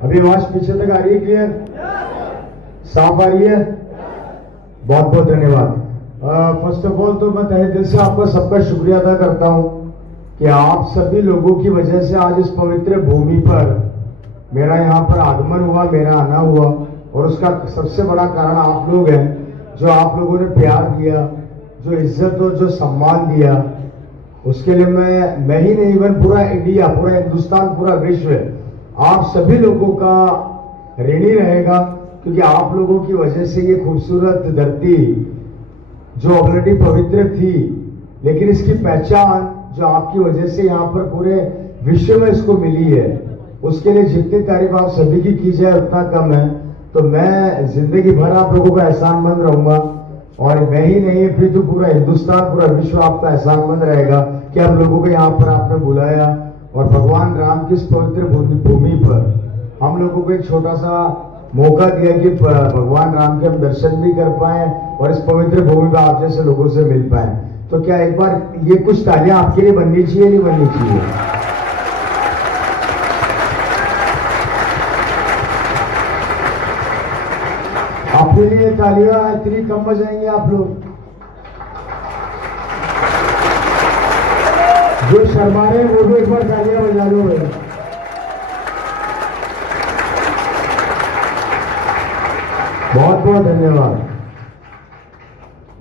अभी आवाज पीछे तक आ रही है? क्लियर, साफ आ रही है? बहुत बहुत धन्यवाद। फर्स्ट ऑफ ऑल तो मैं तहे दिल से आपका सबका शुक्रिया अदा करता हूं कि आप सभी लोगों की वजह से आज इस पवित्र भूमि पर मेरा यहाँ पर आगमन हुआ, मेरा आना हुआ, और उसका सबसे बड़ा कारण आप लोग हैं, जो आप लोगों ने प्यार दिया, जो इज्जत और जो सम्मान दिया, उसके लिए मैं ही नहीं, इवन पूरा इंडिया, पूरा हिंदुस्तान, पूरा विश्व आप सभी लोगों का ऋणी रहेगा, क्योंकि आप लोगों की वजह से ये खूबसूरत धरती जो ऑलरेडी पवित्र थी, लेकिन इसकी पहचान जो आपकी वजह से यहाँ पर पूरे विश्व में इसको मिली है, उसके लिए जितनी तारीफ आप सभी की जाए उतना कम है। तो मैं जिंदगी भर आप लोगों का एहसानमंद रहूंगा, और मैं ही नहीं, फिर तो पूरा हिंदुस्तान, पूरा विश्व आपका एहसानमंद रहेगा कि हम लोगों को यहाँ पर आपने बुलाया, और भगवान राम की इस पवित्र भूमि पर हम लोगों को एक छोटा सा मौका दिया कि भगवान राम के हम दर्शन भी कर पाए और इस पवित्र भूमि पर आप जैसे लोगों से मिल पाए। तो क्या एक बार ये कुछ तालियां आपके लिए बननी चाहिए, नहीं बननी चाहिए? आपके लिए तालियां इतनी कम बजाएंगे आप लोग? जो शर्मा रहे वो भी एक बार तालियां बजा लो भैया। बहुत बहुत धन्यवाद।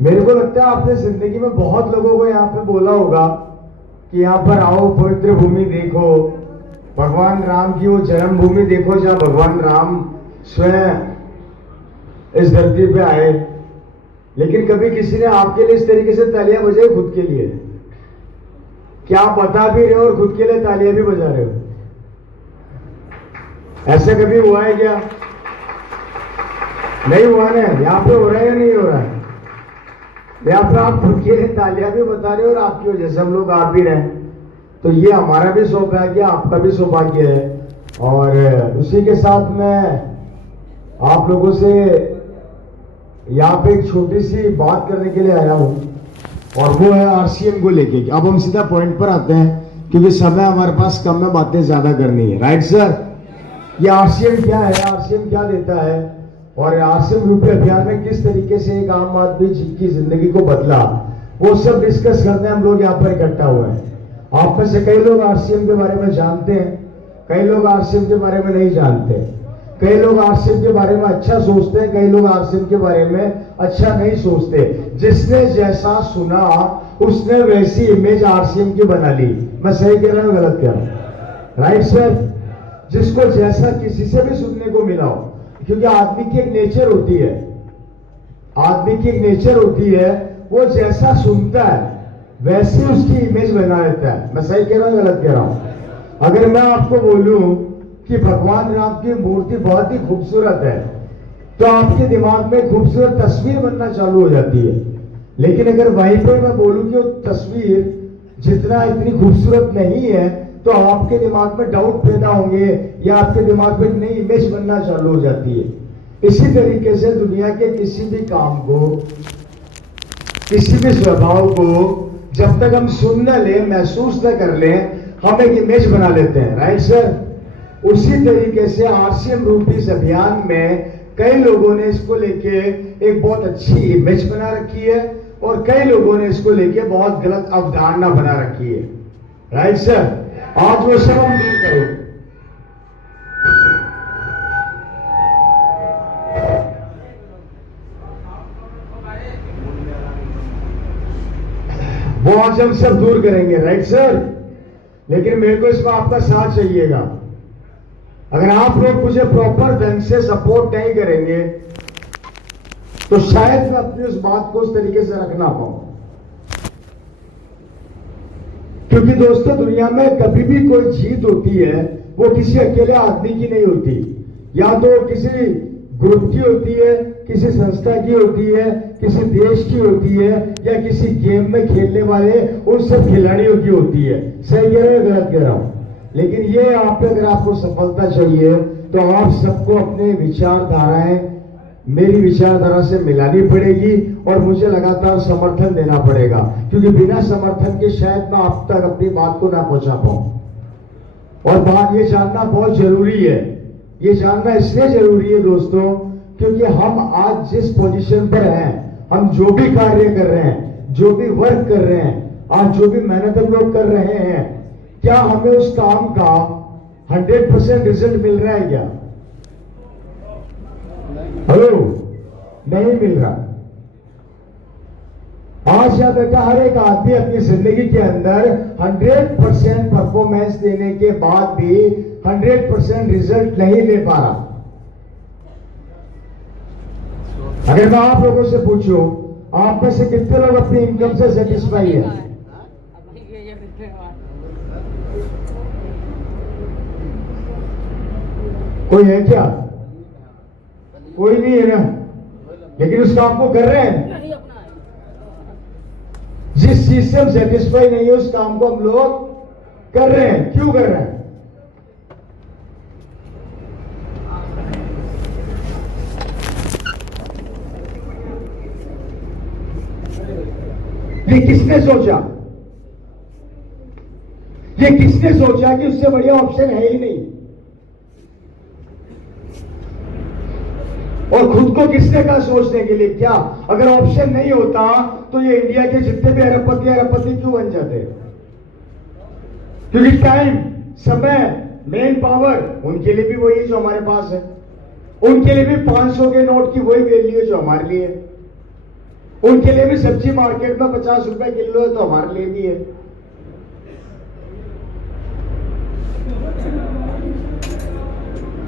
मेरे को लगता है आपने जिंदगी में बहुत लोगों को यहाँ पे बोला होगा कि यहाँ पर आओ, पवित्र भूमि देखो, भगवान राम की वो जन्मभूमि देखो जहाँ भगवान राम स्वयं इस धरती पे आए। लेकिन कभी किसी ने आपके लिए इस तरीके से तालियां बजाई खुद के लिए? क्या आप बता भी रहे हो और खुद के लिए तालियां भी बजा रहे हो? ऐसा कभी हुआ है क्या? नहीं हुआ ना? यहाँ पे हो रहा है या नहीं हो रहा है? यहाँ पे आप खुद के लिए तालियां भी बता रहे हो और आपकी वजह से हम लोग आ भी रहे हैं। तो ये हमारा भी सौभाग्य, आपका भी सौभाग्य है। और उसी के साथ मैं आप लोगों से यहाँ पे एक छोटी सी बात करने के लिए आया हूं, और वो है आरसीएम को लेके। अब हम सीधा पॉइंट पर आते हैं, क्योंकि समय हमारे पास कम है, बातें ज्यादा करनी है। Right sir? ये आरसीएम क्या है, आरसीएम क्या देता है, और आरसीएम रूपी अभियान में किस तरीके से एक आम आदमी की जिंदगी को बदला, वो सब डिस्कस करने हम लोग यहाँ पर इकट्ठा हुए हैं। आप में से कई लोग आरसीएम के बारे में जानते हैं, कई लोग आरसीएम के बारे में नहीं जानते, कई लोग आरसीएम के बारे में अच्छा सोचते हैं, कई लोग आरसीएम के बारे में अच्छा नहीं सोचते। जिसने जैसा सुना उसने वैसी इमेज आरसीएम की बना ली। मैं सही कह रहा हूं, गलत कह रहा हूं? Right sir? जिसको जैसा किसी से भी सुनने को मिला हो, क्योंकि आदमी की एक नेचर होती है, आदमी की एक नेचर होती है, वो जैसा सुनता है वैसी उसकी इमेज बना लेता है। मैं सही कह रहा हूं, गलत कह रहा हूं? अगर मैं आपको बोलूं कि भगवान राम की मूर्ति बहुत ही खूबसूरत है, तो आपके दिमाग में खूबसूरत तस्वीर बनना चालू हो जाती है। लेकिन अगर वहीं पर मैं बोलूं कि वो तस्वीर इतनी खूबसूरत नहीं है, तो आपके दिमाग में डाउट पैदा होंगे, या आपके दिमाग में नई इमेज बनना चालू हो जाती है। इसी तरीके से दुनिया के किसी भी काम को, किसी भी स्वभाव को जब तक हम सुन न ले, महसूस न कर ले, हम एक इमेज बना लेते हैं। Right sir? उसी तरीके से आरसीएम रूपी इस अभियान में कई लोगों ने इसको लेके एक बहुत अच्छी इमेज बना रखी है, और कई लोगों ने इसको लेके बहुत गलत अवधारणा बना रखी है। Right sir? आज वो सब हम दूर करें। वो आज हम सब दूर करेंगे। Right sir? लेकिन मेरे को इसमें आपका साथ चाहिएगा। अगर आप लोग मुझे प्रॉपर ढंग से सपोर्ट नहीं करेंगे, तो शायद मैं अपनी उस बात को उस तरीके से रख ना पाऊं। क्योंकि दोस्तों, दुनिया में कभी भी कोई जीत होती है, वो किसी अकेले आदमी की नहीं होती, या तो किसी ग्रुप की होती है, किसी संस्था की होती है, किसी देश की होती है, या किसी गेम में खेलने वाले उन सब खिलाड़ियों की होती है। सही कह रहे हो, गलत कह रहा हूं? लेकिन ये अगर आपको सफलता चाहिए, तो आप सबको अपने विचारधाराएं मेरी विचारधारा से मिलानी पड़ेगी, और मुझे लगातार समर्थन देना पड़ेगा, क्योंकि बिना समर्थन के शायद मैं आप तक अपनी बात को ना पहुंचा पाऊं। और बात ये जानना बहुत जरूरी है ये जानना इसलिए जरूरी है दोस्तों, क्योंकि हम आज जिस पोजीशन पर हैं, हम जो भी कार्य कर रहे हैं, जो भी वर्क कर रहे हैं, आज जो भी मेहनत हम लोग कर रहे हैं, क्या हमें उस काम का 100% रिजल्ट मिल रहा है क्या? हेलो, नहीं मिल रहा। आज या बेटा हर एक आदमी अपनी जिंदगी के अंदर 100% परफॉर्मेंस देने के बाद भी 100% रिजल्ट नहीं ले पा रहा। अगर मैं आप लोगों से पूछूं, आप में से कितने लोग अपनी इनकम से सेटिस्फाई है? कोई है क्या? कोई नहीं है ना, लेकिन उस काम को कर रहे हैं। जिस चीज से हम सेटिस्फाई नहीं है उस काम को हम लोग कर रहे हैं। क्यों कर रहे हैं? ये किसने सोचा? ये किसने सोचा कि उससे बढ़िया ऑप्शन है ही नहीं? और खुद को किसने कहा सोचने के लिए? क्या अगर ऑप्शन नहीं होता तो ये इंडिया के जितने भी अरबपति क्यों बन जाते? क्योंकि टाइम, समय, मेन पावर उनके लिए भी वही जो हमारे पास है। उनके लिए भी 500 के नोट की वही वैल्यू है जो हमारे लिए है। उनके लिए भी सब्जी मार्केट में 50 रुपए किलो है तो हमारे लिए भी है।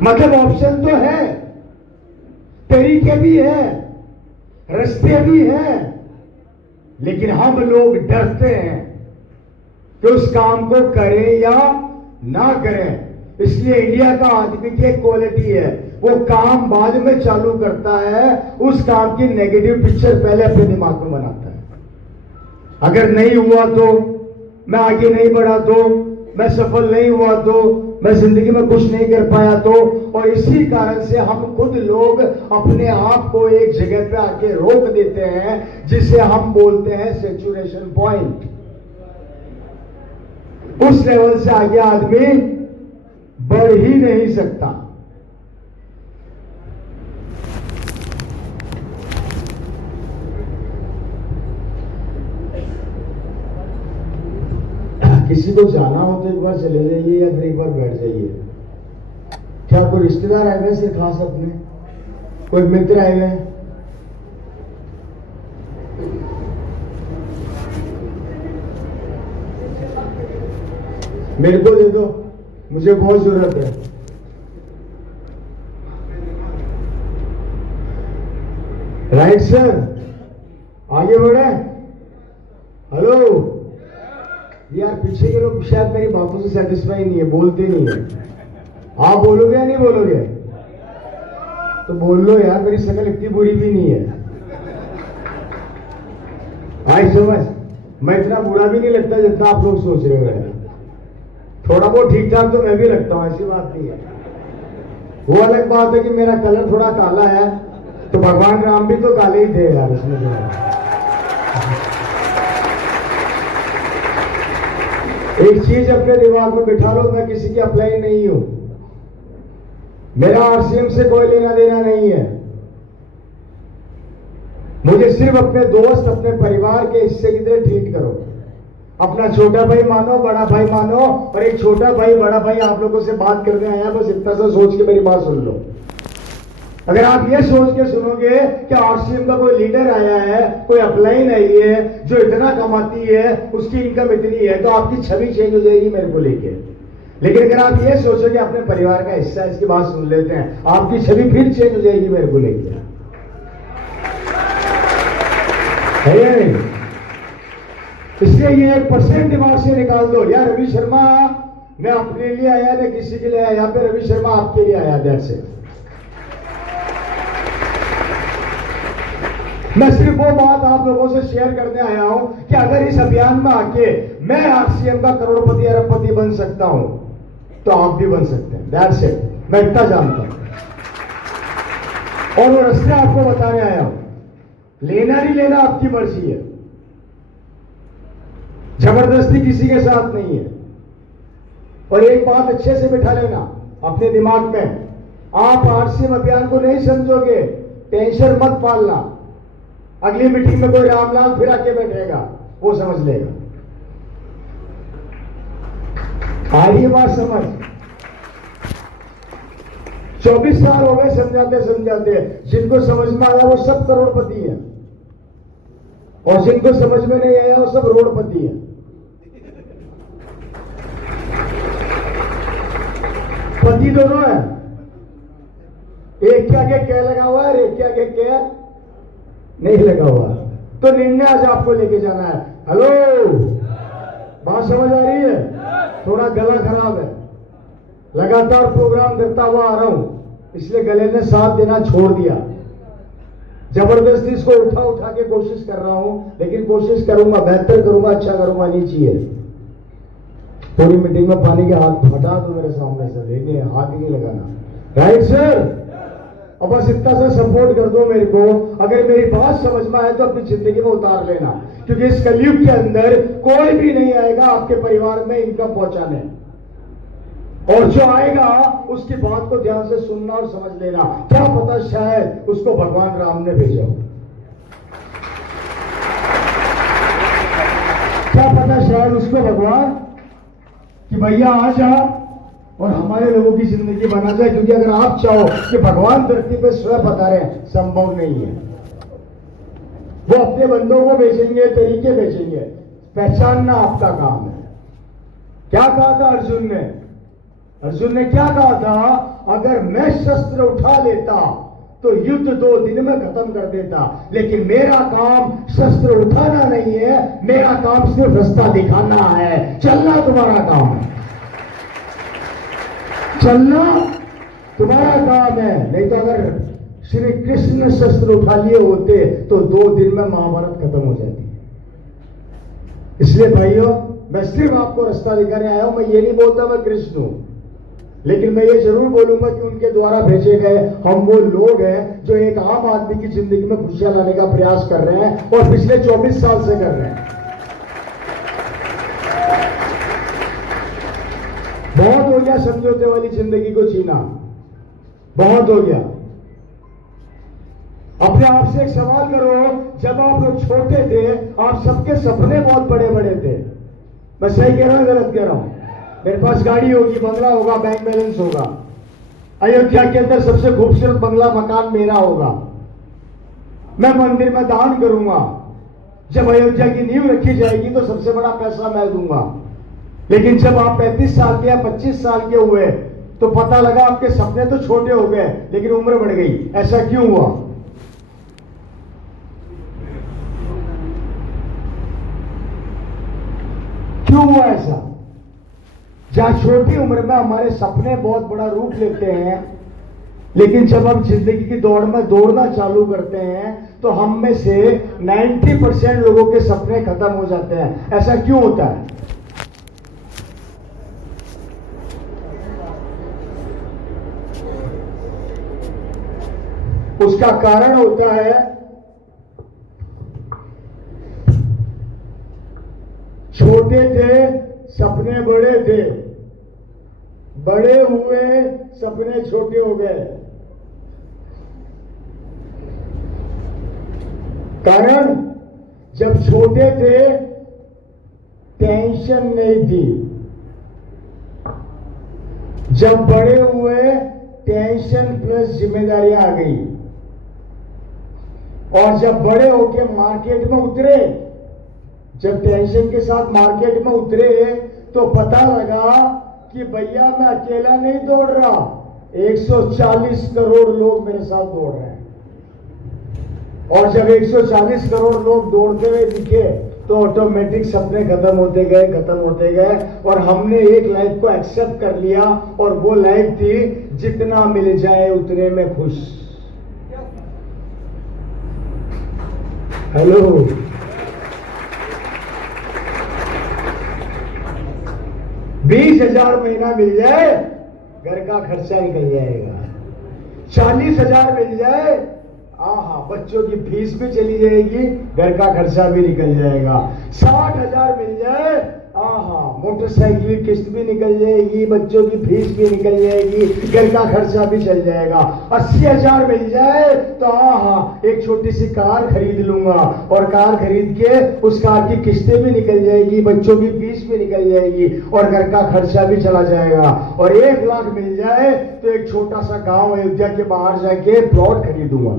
मतलब ऑप्शन तो है, तरीके भी है, रास्ते भी है, लेकिन हम लोग डरते हैं कि उस काम को करें या ना करें। इसलिए इंडिया का आदमी की एक क्वालिटी है, वो काम बाद में चालू करता है, उस काम की नेगेटिव पिक्चर पहले अपने दिमाग में बनाता है। अगर नहीं हुआ तो, मैं आगे नहीं बढ़ा तो, मैं सफल नहीं हुआ तो, मैं जिंदगी में कुछ नहीं कर पाया तो, और इसी कारण से हम खुद लोग अपने आप को एक जगह पे आके रोक देते हैं, जिसे हम बोलते हैं सैचुरेशन पॉइंट। उस लेवल से आगे आदमी बढ़ ही नहीं सकता। किसी को जाना हो तो एक बार चले जाइए या फिर एक बार बैठ जाइए। क्या कोई रिश्तेदार आए हुए सिर्फ खास अपने, कोई मित्र आए हुए? मेरे को दे दो, मुझे बहुत जरूरत है। राइट सर, आगे बढ़े। हेलो यार, पीछे के लोग शायद मेरी बातों से सेटिस्फाई नहीं है, बोलते नहीं है। आप बोलोगे या नहीं बोलोगे? तो बोल लो यार, मेरी शक्ल इतनी बुरी भी नहीं है। आई समझ, मैं इतना बुरा भी नहीं लगता जितना आप लोग सोच रहे हो यार। थोड़ा बहुत ठीक ठाक तो मैं भी लगता हूं, ऐसी बात नहीं है। वो अलग बात है कि मेरा कलर थोड़ा काला है, तो भगवान राम भी तो काले ही थे यार। इसमें एक चीज अपने दिमाग में बिठा लो, मैं किसी की अप्लाई नहीं हूं। मेरा आरसीएम से कोई लेना देना नहीं है। मुझे सिर्फ अपने दोस्त, अपने परिवार के हिस्से की तरह ट्रीट करो। अपना छोटा भाई मानो, बड़ा भाई मानो, और एक छोटा भाई बड़ा भाई आप लोगों से बात करने आया, बस इतना सा सोच के मेरी बात सुन लो। अगर आप ये सोच के सुनोगे कि आरसीएम का कोई लीडर आया है, कोई अपलाइन आई है जो इतना कमाती है, उसकी इनकम इतनी है, तो आपकी छवि चेंज हो जाएगी मेरे को लेके। लेकिन अगर आप ये सोचोगे अपने परिवार का हिस्सा, इसकी बात सुन लेते हैं, आपकी छवि फिर चेंज हो जाएगी मेरे को लेके। है या नहीं? इसलिए ये 1% दिमाग से निकाल दो। यार रवि शर्मा मैं अपने लिए आया ना किसी के लिए आया, यहाँ पे रवि शर्मा आपके लिए आया। That's it. मैं सिर्फ वो बात आप लोगों से शेयर करने आया हूं कि अगर इस अभियान में आके मैं आरसीएम का करोड़पति अरबपति बन सकता हूं, तो आप भी बन सकते हैं। That's it. मैं इतना जानता हूं और वो रास्ते आपको बताने आया हूं। लेना नहीं लेना आपकी मर्जी है, जबरदस्ती किसी के साथ नहीं है। और एक बात अच्छे से बिठा लेना अपने दिमाग में आप आरसीएम अभियान को नहीं समझोगे, टेंशन मत पालना। अगली मीटिंग में कोई रामलाल फिर आके बैठेगा, वो समझ लेगा। आ रही है बात समझ? 24 साल हो गए समझाते समझाते। जिनको समझ में आया वो सब करोड़पति है, और जिनको समझ में नहीं आया वो सब रोडपति है। पति दोनों है, एक के आगे क्या लगा हुआ है, एक के आगे क्या नहीं लगा हुआ। तो निर्णय आज आपको लेके जाना है। हेलो, बात समझ आ रही है? थोड़ा गला खराब है, लगातार प्रोग्राम करता हुआ आ रहा हूं, इसलिए गले ने साथ देना छोड़ दिया। जबरदस्ती इसको उठा उठा के कोशिश कर रहा हूं, लेकिन कोशिश करूंगा, बेहतर करूंगा, अच्छा करूंगा, नहीं चाहिए। पूरी मीटिंग में पानी के हाथ हटा दो मेरे सामने से, लेकिन हाथ ही नहीं लगाना। Right sir? और बस इतना सा सपोर्ट कर दो मेरे को। अगर मेरी बात समझ में आए तो अपनी जिंदगी में उतार लेना, क्योंकि इस कलयुग के अंदर कोई भी नहीं आएगा आपके परिवार में इनकम पहुंचाने, और जो आएगा उसकी बात को ध्यान से सुनना और समझ लेना। क्या पता शायद उसको भगवान राम ने भेजा हो, क्या पता शायद उसको भगवान कि भैया आ जा और हमारे लोगों की जिंदगी बना जाए। क्योंकि अगर आप चाहो कि भगवान धरती पे स्वयं बता रहे, संभव नहीं है। वो अपने बंदों को बेचेंगे, तरीके बेचेंगे, पहचानना आपका काम है। क्या कहा था अर्जुन ने? अर्जुन ने क्या कहा था? अगर मैं शस्त्र उठा लेता तो युद्ध 2 दिन में खत्म कर देता, लेकिन मेरा काम शस्त्र उठाना नहीं है, मेरा काम सिर्फ रास्ता दिखाना है। चलना तुम्हारा काम है, चलना तुम्हारा काम है। नहीं तो अगर श्री कृष्ण शस्त्र उठा लिए होते तो 2 दिन में महाभारत खत्म हो जाती। इसलिए भाइयों, मैं सिर्फ आपको रास्ता दिखाने आया हूं। मैं ये नहीं बोलता मैं कृष्ण हूं, लेकिन मैं ये जरूर बोलूंगा कि उनके द्वारा भेजे गए हम वो लोग हैं जो एक आम आदमी की जिंदगी में खुशियां लाने का प्रयास कर रहे हैं, और पिछले 24 साल से कर रहे हैं। बहुत हो गया समझौते वाली जिंदगी को जीना, बहुत हो गया। अपने आप से एक सवाल करो, जब आप लोग छोटे थे आप सबके सपने बहुत बड़े बड़े थे। मैं सही कह रहा हूं, गलत कह रहा हूं? मेरे पास गाड़ी होगी, बंगला होगा, बैंक बैलेंस होगा, अयोध्या के अंदर सबसे खूबसूरत बंगला मकान मेरा होगा, मैं मंदिर में दान करूंगा, जब अयोध्या की नींव रखी जाएगी तो सबसे बड़ा पैसा मैं दूंगा। लेकिन जब आप 35 साल के या 25 साल के हुए तो पता लगा आपके सपने तो छोटे हो गए लेकिन उम्र बढ़ गई। ऐसा क्यों हुआ? क्यों हुआ ऐसा? जहां छोटी उम्र में हमारे सपने बहुत बड़ा रूप लेते हैं, लेकिन जब हम जिंदगी की दौड़ में दौड़ना चालू करते हैं तो हम में से 90% लोगों के सपने खत्म हो जाते हैं। ऐसा क्यों होता है? उसका कारण होता है छोटे थे, सपने बड़े थे, बड़े हुए सपने छोटे हो गए। कारण, जब छोटे थे टेंशन नहीं थी, जब बड़े हुए टेंशन प्लस जिम्मेदारियां आ गई, और जब बड़े होके मार्केट में उतरे, जब टेंशन के साथ मार्केट में उतरे तो पता लगा कि भैया मैं अकेला नहीं दौड़ रहा, 140 करोड़ लोग मेरे साथ दौड़ रहे हैं। और जब 140 करोड़ लोग दौड़ते हुए दिखे तो ऑटोमेटिक सपने खत्म होते गए, खत्म होते गए, और हमने एक लाइफ को एक्सेप्ट कर लिया, और वो लाइफ थी जितना मिल जाए उतने में खुश। हेलो, 20,000 महीना मिल जाए घर का खर्चा निकल जाएगा, 40,000 मिल जाए, आहा, बच्चों की फीस भी चली जाएगी, घर का खर्चा भी निकल जाएगा, 60,000 मिल जाए, मोटरसाइकिल की किस्त भी निकल जाएगी, बच्चों की फीस भी निकल जाएगी, घर का खर्चा भी चल जाएगा। 80,000 मिल जाए तो एक छोटी सी कार खरीद लूंगा, और कार खरीद के उस कार की किस्तें भी निकल जाएगी, बच्चों की फीस भी निकल जाएगी, और घर का खर्चा भी चला जाएगा। और 1 लाख मिल जाए तो एक छोटा सा गांव अयोध्या के बाहर जाके प्लॉट खरीदूंगा,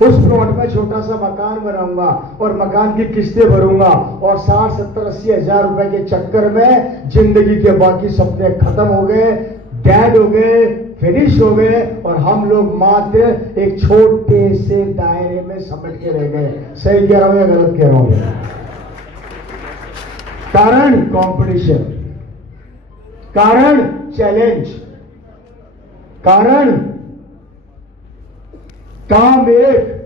उस प्लॉट में छोटा सा मकान बनाऊंगा और मकान की किस्तें भरूंगा, और 60, 70, 80 हजार रुपए के चक्कर में जिंदगी के बाकी सपने खत्म हो गए, डेड हो गए, फिनिश हो गए, और हम लोग मात्र एक छोटे से दायरे में समेट के रह गए। सही कह रहा हूं या गलत कह रहा हूं? कारण कंपटीशन, कारण चैलेंज, कारण काम एक।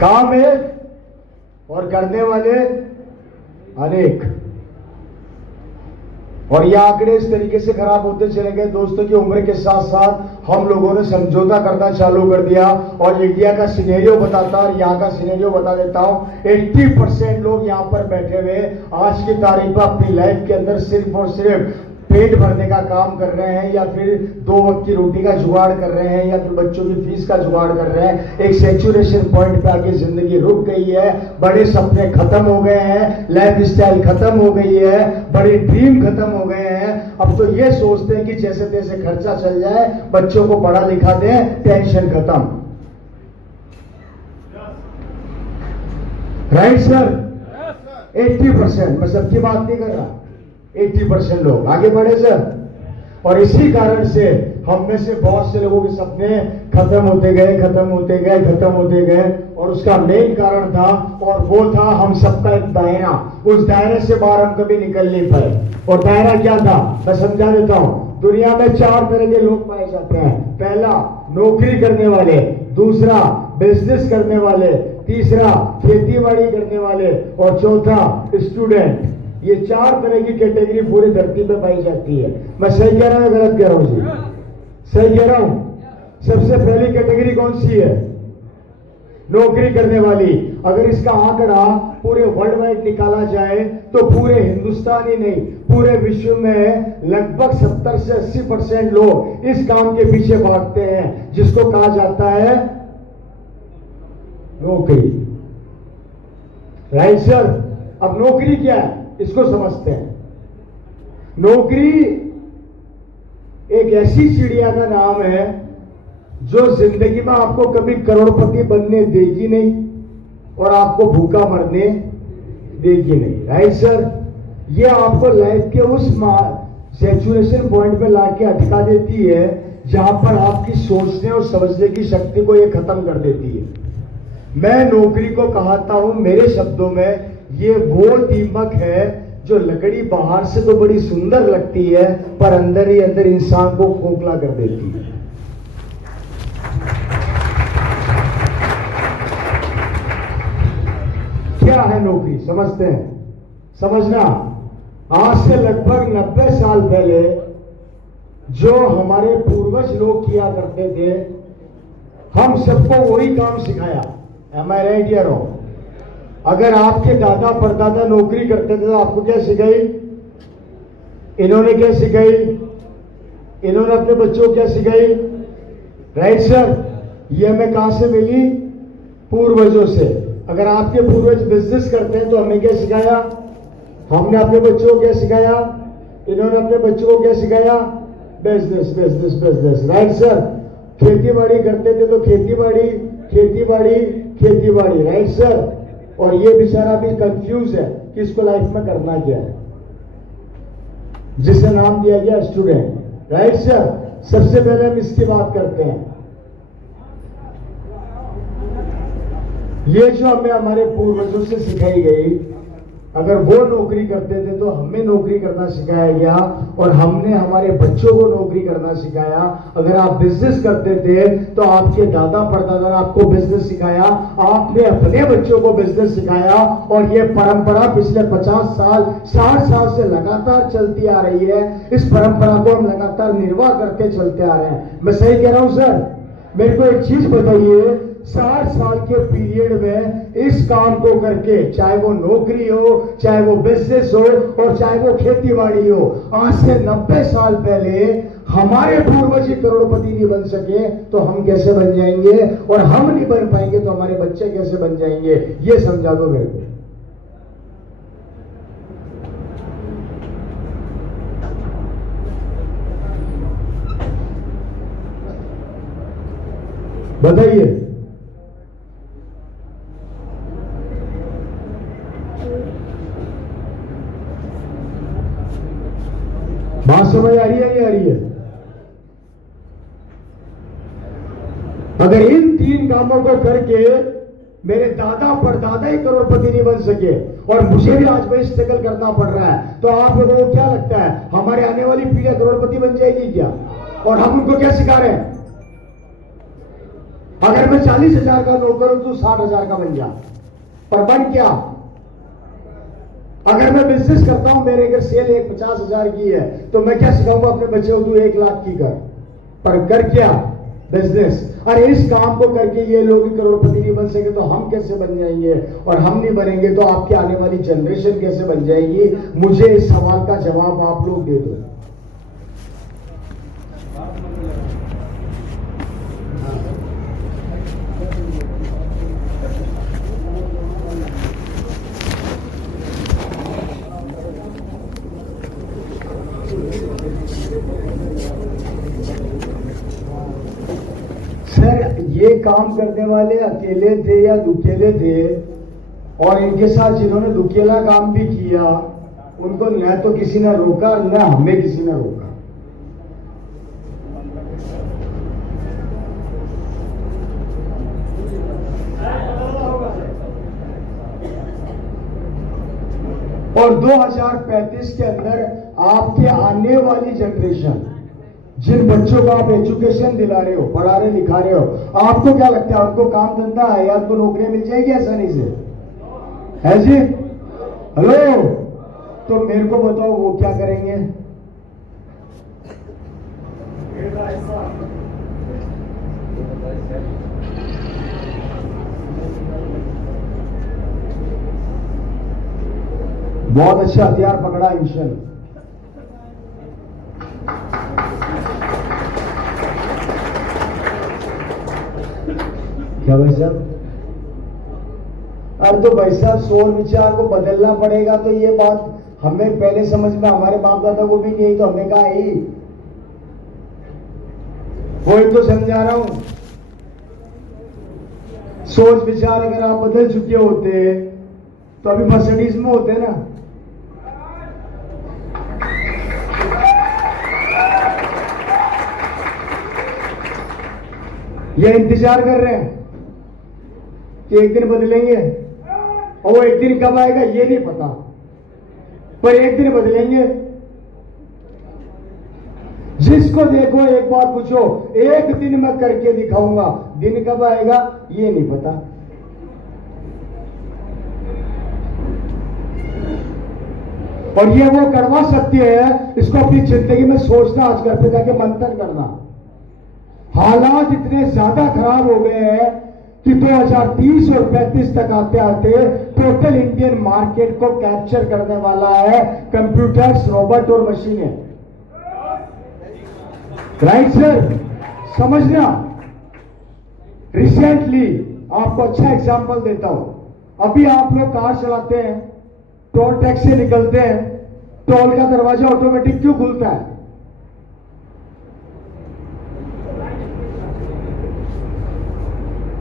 काम एक और करने वाले अनेक। और ये आंकड़े इस तरीके से खराब होते चले गए दोस्तों की उम्र के साथ साथ हम लोगों ने समझौता करना चालू कर दिया। और इंडिया का सिनेरियो बताता और यहाँ का सिनेरियो बता देता हूँ। 80% लोग यहाँ पर बैठे हुए आज की तारीख पर अपनी लाइफ के अंदर सिर्फ और सिर्फ पेट भरने का काम कर रहे हैं, या फिर 2 वक्त की रोटी का जुगाड़ कर रहे हैं, या फिर बच्चों की फीस का जुगाड़ कर रहे हैं। एक सैचुरेशन पॉइंट पे आके जिंदगी रुक गई है, बड़े सपने खत्म हो गए हैं, लाइफ स्टाइल खत्म हो गई है, बड़े ड्रीम खत्म हो गए हैं। अब तो ये सोचते हैं कि जैसे तैसे खर्चा चल जाए, बच्चों को पढ़ा लिखा दें, टेंशन खत्म। Right sir? 80%, मैं सबकी बात नहीं कर रहा, 80% लोग आगे बढ़े सर। और इसी कारण से हम में से बहुत से लोगों के सपने खत्म होते गए, खत्म होते गए, खत्म होते गए। और उसका मेन कारण था, और वो था हम सबका एक दायरा। उस दायरे से बाहर हम कभी निकल नहीं पाए। और दायरा क्या था, मैं समझा देता हूं। दुनिया में 4 तरह के लोग पाए जाते हैं। पहला, नौकरी करने वाले। दूसरा, बिजनेस करने वाले। तीसरा, खेती-बाड़ी करने वाले। और चौथा, स्टूडेंट। ये 4 तरह की कैटेगरी पूरी धरती पे पाई जाती है। मैं सही कह रहा हूं, गलत कह रहा हूं जी? सही कह रहा हूं। सबसे पहली कैटेगरी कौन सी है? नौकरी करने वाली। अगर इसका आंकड़ा पूरे वर्ल्ड वाइड निकाला जाए तो पूरे हिंदुस्तान ही नहीं, पूरे विश्व में लगभग 70 से 80% लोग इस काम के पीछे भागते हैं जिसको कहा जाता है नौकरी। Right sir? अब नौकरी क्या है इसको समझते हैं। नौकरी एक ऐसी चिड़िया का नाम है जो जिंदगी में आपको कभी करोड़पति बनने देगी नहीं और आपको भूखा मरने देगी नहीं। Right sir? ये आपको लाइफ के उस सैचुरेशन पॉइंट पे लाके अटका देती है जहां पर आपकी सोचने और समझने की शक्ति को ये खत्म कर देती है। मैं नौकरी को कहता हूं मेरे शब्दों में, ये वो दीमक है जो लकड़ी बाहर से तो बड़ी सुंदर लगती है पर अंदर ही अंदर इंसान को खोखला कर देती है। क्या है नौकरी समझते हैं? समझना, आज से लगभग 90 साल पहले जो हमारे पूर्वज लोग किया करते थे, हम सबको वही काम सिखाया। Am I right या wrong? अगर आपके दादा परदादा नौकरी करते थे तो आपको क्या सिखाई? इन्होंने क्या सिखाई? इन्होंने अपने बच्चों को क्या सिखाई? Right sir? ये हमें कहां से मिली? पूर्वजों से। अगर आपके पूर्वज बिजनेस करते हैं तो हमें क्या सिखाया? हमने अपने बच्चों को क्या सिखाया? इन्होंने अपने बच्चों को क्या सिखाया? Business, business, business. Right sir? खेती बाड़ी करते थे तो खेती बाड़ी, खेती बाड़ी, खेती बाड़ी। Right sir? और ये बेचारा भी कंफ्यूज है कि इसको लाइफ में करना क्या है, जिसे नाम दिया गया स्टूडेंट। Right sir? सबसे पहले हम इसकी बात करते हैं। ये जो हमें हमारे पूर्वजों से सिखाई गई, अगर वो नौकरी करते थे तो हमें नौकरी करना सिखाया गया और हमने हमारे बच्चों को नौकरी करना सिखाया। अगर आप बिजनेस करते थे तो आपके दादा परदादा ने आपको बिजनेस सिखाया, आपने अपने बच्चों को बिजनेस सिखाया और ये परंपरा पिछले 50 साल 60 साल से लगातार चलती आ रही है। इस परंपरा को हम लगातार निर्वाह करते चलते आ रहे हैं। मैं सही कह रहा हूं सर? मेरे को एक चीज बताइए, 60 साल के पीरियड में इस काम को करके, चाहे वो नौकरी हो, चाहे वो बिजनेस हो और चाहे वो खेती बाड़ी हो, आज से 90 साल पहले हमारे पूर्वज ही करोड़पति नहीं बन सके तो हम कैसे बन जाएंगे? और हम नहीं बन पाएंगे तो हमारे बच्चे कैसे बन जाएंगे? ये समझा दो मेरे को। बताइए। बात समझ आ रही है नहीं आ रही है? अगर इन 3 कामों को करके मेरे दादा परदादा ही करोड़पति नहीं बन सके और मुझे भी आज भाई स्ट्रगल करना पड़ रहा है, तो आप लोगों को क्या लगता है हमारे आने वाली पीढ़ी करोड़पति बन जाएगी क्या? और हम उनको क्या सिखा रहे हैं? अगर मैं 40,000 का नौकर हूं तो 60,000 का बन जा, पर बन क्या? अगर मैं बिजनेस करता हूं, मेरे अगर सेल 50,000 की है तो मैं क्या सिखाऊंगा अपने बच्चे को? तू 1 लाख की कर, पर कर क्या? बिजनेस। अरे इस काम को करके ये लोग करोड़पति नहीं बन सके तो हम कैसे बन जाएंगे? और हम नहीं बनेंगे तो आपकी आने वाली जनरेशन कैसे बन जाएगी? मुझे इस सवाल का जवाब आप लोग दे दो। सर ये काम करने वाले अकेले थे या दुकेले थे? और इनके साथ जिन्होंने दुकेला काम भी किया उनको न तो किसी ने रोका न हमें किसी ने रोका। और 2035 के अंदर आपके आने वाली जनरेशन, जिन बच्चों को आप एजुकेशन दिला रहे हो, पढ़ा रहे लिखा रहे हो, आपको क्या लगता है उनको काम धंधा है या उनको नौकरियां मिल जाएगी आसानी से? है जी? हेलो, तो मेरे को बताओ वो क्या करेंगे? बहुत अच्छा हथियार पकड़ा मिशन। क्या भाई साहब? अरे तो भाई साहब सोच विचार को बदलना पड़ेगा, तो ये बात हमें पहले समझ में हमारे बाप दादा को भी नहीं आई तो हमें कहा आई? वही तो समझा रहा हूं। सोच विचार अगर आप बदल चुके होते तो अभी मर्सिडीज में होते ना। ये इंतजार कर रहे हैं कि एक दिन बदलेंगे, और वो एक दिन कब आएगा ये नहीं पता, पर एक दिन बदलेंगे। जिसको देखो एक बात पूछो, एक दिन मैं करके दिखाऊंगा, दिन कब आएगा ये नहीं पता। और ये वो करवा सकती है, इसको अपनी जिंदगी में सोचना, आज घर पे जाके मंथन करना। हालात इतने ज्यादा खराब हो गए हैं कि 2030 और 35 तक आते आते टोटल इंडियन मार्केट को कैप्चर करने वाला है कंप्यूटर्स, रोबोट और मशीनें। Right sir? समझना। रिसेंटली आपको अच्छा एग्जांपल देता हूं। अभी आप लोग कार चलाते हैं, टोल टैक्स से निकलते हैं, टोल का दरवाजा ऑटोमेटिक क्यों खुलता है?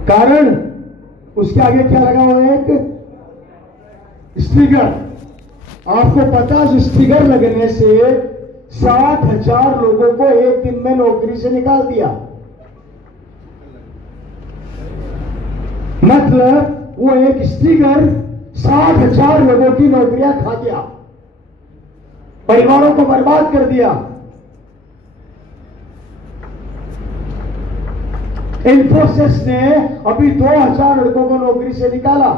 कारण उसके आगे क्या लगा हुआ है? एक स्टिकर। आपको पता है स्टिकर लगने से 60,000 लोगों को एक दिन में नौकरी से निकाल दिया। मतलब वो एक स्टिकर 60,000 लोगों की नौकरियां खा गया, परिवारों को बर्बाद कर दिया। इन्फोसिस ने अभी 2,000 लड़कों को नौकरी से निकाला।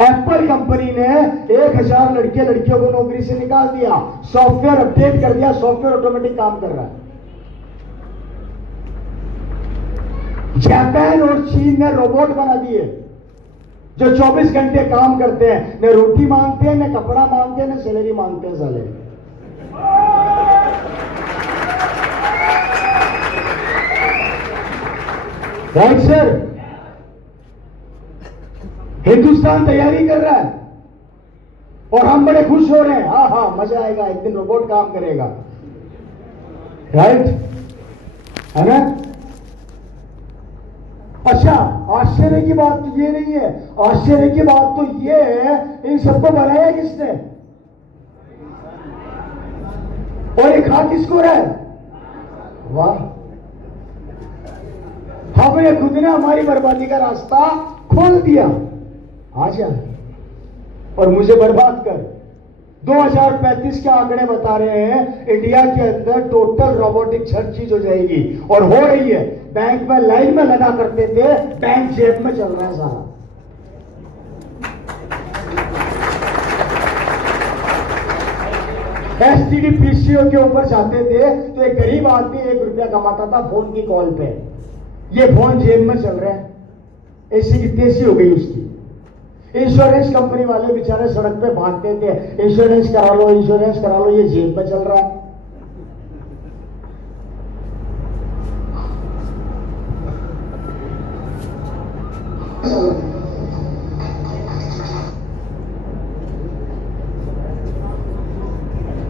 एप्पल कंपनी ने 1,000 लड़के लड़कियों को नौकरी से निकाल दिया, सॉफ्टवेयर अपडेट कर दिया, सॉफ्टवेयर ऑटोमेटिक काम कर रहा है। जापान और चीन ने रोबोट बना दिए जो 24 घंटे काम करते हैं, न रोटी मांगते हैं, न कपड़ा मांगते हैं, न सैलरी मांगते हैं साले। राइट सर, हिंदुस्तान तैयारी कर रहा है और हम बड़े खुश हो रहे हैं। हाँ हाँ, मजा आएगा, एक दिन रोबोट काम करेगा। राइट है ना? अच्छा, आश्चर्य की बात तो ये नहीं है, आश्चर्य की बात तो ये है, इन सबको बनाया किसने और ये खा किसको रहा है? वाह, हमने खुद ने हमारी बर्बादी का रास्ता खोल दिया। आ जा और मुझे बर्बाद कर। 2035 के आंकड़े बता रहे हैं इंडिया के अंदर टोटल रोबोटिक्स हर चीज हो जाएगी, और हो रही है। बैंक में लाइन में लगा करते थे, बैंक जेब में चल रहा है सारा। एसटीडी पीसीओ के ऊपर जाते थे तो एक गरीब आदमी 1 रुपया कमाता था फोन की कॉल पे, ये फोन जेब में चल रहा है। ऐसी की तेजी हो गई उसकी। इंश्योरेंस कंपनी वाले बेचारे सड़क पे भागते थे, इंश्योरेंस करा लो, इंश्योरेंस करा लो, ये जेब में चल रहा है।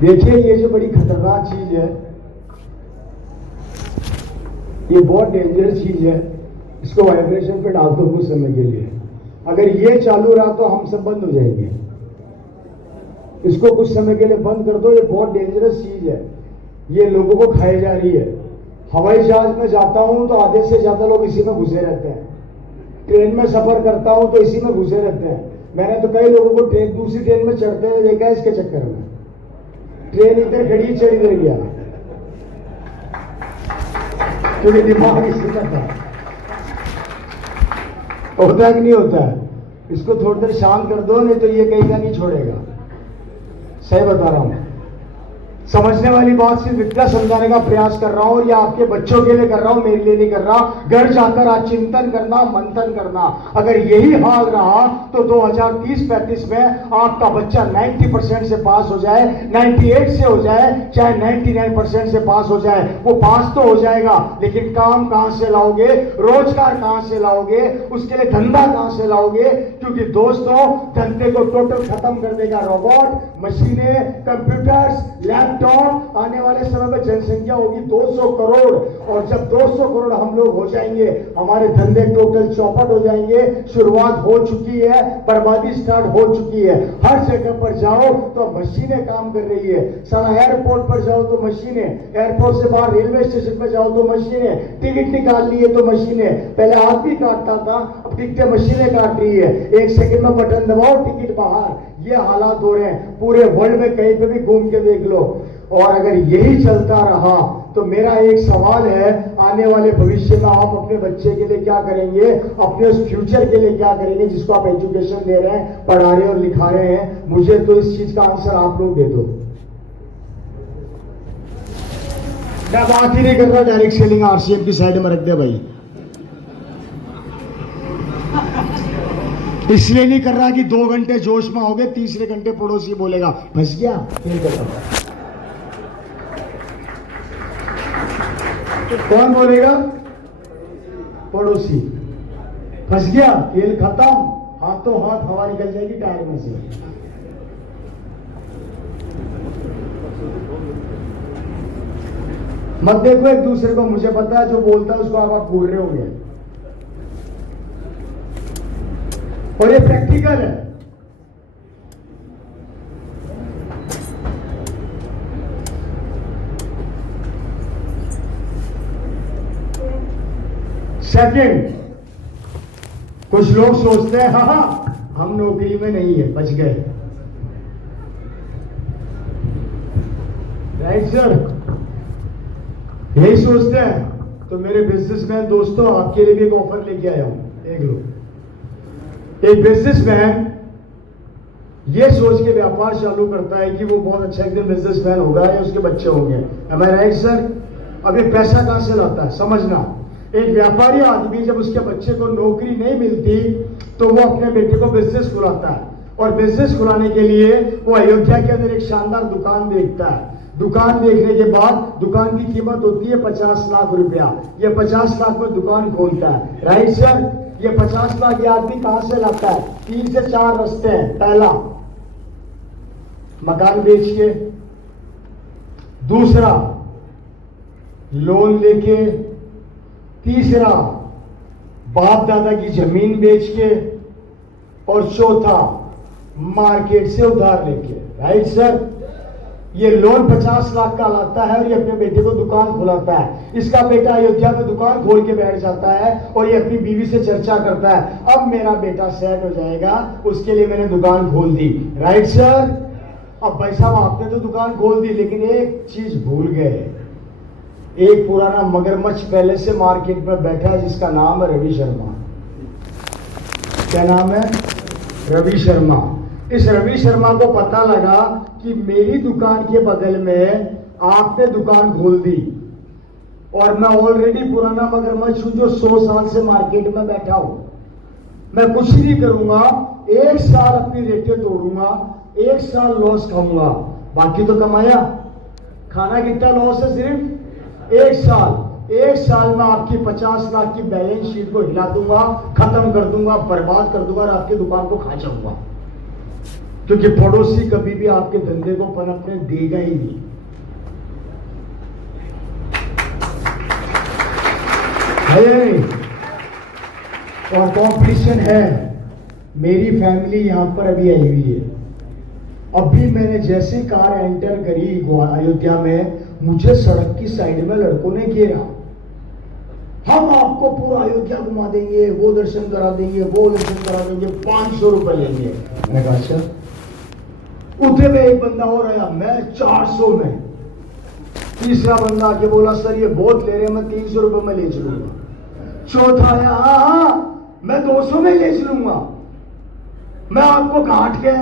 देखिए, ये जो बड़ी खतरनाक चीज है, ये बहुत डेंजरस चीज है। इसको वाइब्रेशन पे डाल दो कुछ समय के लिए, अगर ये चालू रहा तो हम सब बंद हो जाएंगे। इसको कुछ समय के लिए बंद कर दो, ये बहुत डेंजरस चीज है, ये लोगों को खाई जा रही है। हवाई जहाज में जाता हूं तो आधे से ज्यादा लोग इसी में घुसे रहते हैं, ट्रेन में सफर करता हूं तो इसी में घुसे रहते हैं। मैंने तो कई लोगों को दूसरी ट्रेन में चढ़ते हुए देखा है इसके चक्कर में। ट्रेन इधर खड़ी, चढ़ इधर गया, क्योंकि दिमाग इसी में था। होता है कि नहीं होता है? इसको थोड़ी देर शांत कर दो, नहीं तो ये कहीं का नहीं छोड़ेगा। सही बता रहा हूं, समझने वाली बात सिर्फ इतना समझाने का प्रयास कर रहा हूं, और ये आपके बच्चों के लिए कर रहा हूं, मेरे लिए नहीं कर रहा। घर जाकर आज चिंतन करना, मंथन करना। अगर यही हाल रहा तो 2030-35 में आपका बच्चा 90% से पास हो जाए, 98 से हो जाए, चाहे 99% से पास हो जाए, वो पास तो हो जाएगा, लेकिन काम कहां से लाओगे, रोजगार कहां से लाओगे, उसके लिए धंधा कहां से लाओगे? क्योंकि दोस्तों, धंधे को टोटल खत्म कर देगा रोबोट, मशीनें, कंप्यूटर्स, लैपटॉप। आने वाले समय में जनसंख्या होगी 200 करोड़, और जब 200 करोड़ हम लोग हो जाएंगे, हमारे धंधे टोटल चौपट हो जाएंगे। शुरुआत हो चुकी है, बर्बादी स्टार्ट हो चुकी है। हर जगह पर जाओ तो मशीनें काम कर रही है। सारा एयरपोर्ट पर जाओ तो मशीनें, एयरपोर्ट से बाहर रेलवे स्टेशन पर जाओ तो मशीनें, टिकट निकाल लिए तो मशीनें। पहले आदमी काटता था, अब टिकटें मशीनें काट रही है। 1 सेकंड में बटन दबाओ, टिकट बाहर। ये हालात हो रहे हैं पूरे वर्ल्ड में, कहीं पे भी घूम के देख लो। और अगर यही चलता रहा तो मेरा एक सवाल है, आने वाले भविष्य में आप अपने बच्चे के लिए क्या करेंगे, अपने उस फ्यूचर के लिए क्या करेंगे जिसको आप एजुकेशन दे रहे हैं, पढ़ा रहे हैं और लिखा रहे हैं? मुझे तो इस चीज का आंसर आप लोग दे दो। मैं बात ही नहीं कर रहा डायरेक्ट सेलिंग, आरसीएम की साइड में रख दे भाई। इसलिए नहीं कर रहा कि 2 घंटे जोश में होगे, तीसरे घंटे पड़ोसी बोलेगा फंस गया, नहीं कर रहा। कौन बोलेगा? पड़ोसी। फंस गया, तेल खत्म, हाथों हाथ हवा निकल जाएगी टायर में से। मत देखो एक दूसरे को, मुझे पता है जो बोलता है उसको आप भूल रहे होंगे, और ये प्रैक्टिकल है। सेकंड, कुछ लोग सोचते हैं हाँ हम नौकरी में नहीं है, बच गए। राइट सर, यही सोचते हैं। तो मेरे बिजनेसमैन दोस्तों, आपके लिए भी एक ऑफर लेके आया हूं, देख लो। एक बिजनेसमैन ये सोच के व्यापार चालू करता है कि वो बहुत अच्छा एकदम बिजनेसमैन होगा या उसके बच्चे होंगे। एम आई राइट सर? अब ये पैसा कहां से लाता है समझना। एक व्यापारी आदमी जब उसके बच्चे को नौकरी नहीं मिलती तो वो अपने बेटे को बिजनेस खुलाता है, और बिजनेस खुलाने के लिए वो अयोध्या के अंदर एक शानदार दुकान देखता है। दुकान देखने के बाद दुकान की कीमत होती है 50 लाख रुपया। ये 50 लाख में दुकान खोलता है। Right sir? ये 50 लाख ये आदमी कहां से लाता है? 3 से 4 रास्ते हैं। पहला, मकान बेच के, दूसरा लोन लेके, तीसरा बाप दादा की जमीन बेच के, और चौथा मार्केट से उधार लेके। Right sir? ये लोन 50 लाख का लाता है और ये अपने बेटे को दुकान खुलाता है। इसका बेटा अयोध्या में दुकान खोल के बैठ जाता है और ये अपनी बीवी से चर्चा करता है, अब मेरा बेटा सेट हो जाएगा, उसके लिए मैंने दुकान खोल दी। Right sir? अब भाई साहब आपने तो दुकान खोल दी, लेकिन एक चीज भूल गए। एक पुराना मगरमच्छ पहले से मार्केट में बैठा है जिसका नाम है रवि शर्मा। क्या नाम है? रवि शर्मा। इस रवि शर्मा को पता लगा कि मेरी दुकान के बगल में आपने दुकान खोल दी और मैं ऑलरेडी पुराना मगरमच्छ हूं जो 100 साल से मार्केट में बैठा हूं। मैं कुछ नहीं करूंगा, 1 साल अपनी रेटें तोड़ूंगा, 1 साल लॉस खाऊंगा, बाकी तो कमाया। खाना कितना लॉस है? सिर्फ 1 साल। 1 साल में आपकी 50 लाख की बैलेंस शीट को हिला दूंगा, खत्म कर दूंगा, बर्बाद कर दूंगा और आपकी दुकान को खा जाऊंगा। क्योंकि पड़ोसी कभी भी आपके धंधे को पनपने देगा ही नहीं। है और कंपटीशन है। मेरी फैमिली यहां पर अभी आई हुई है। अभी मैंने जैसे कार एंटर करी अयोध्या में, मुझे सड़क की साइड में लड़कों ने घेरा। हम आपको पूरा अयोध्या घुमा देंगे, वो दर्शन करा देंगे, वो दर्शन करा देंगे, 500 रुपए लेंगे। मैंने कहा अच्छा। उठे में एक बंदा और आया, मैं 400 में। तीसरा बंदा आके बोला सर ये बहुत ले रहे हैं, मैं 300 रुपए में ले चलूंगा। चौथा आया, हाँ मैं 200 में ले चलूंगा। मैं आपको काट के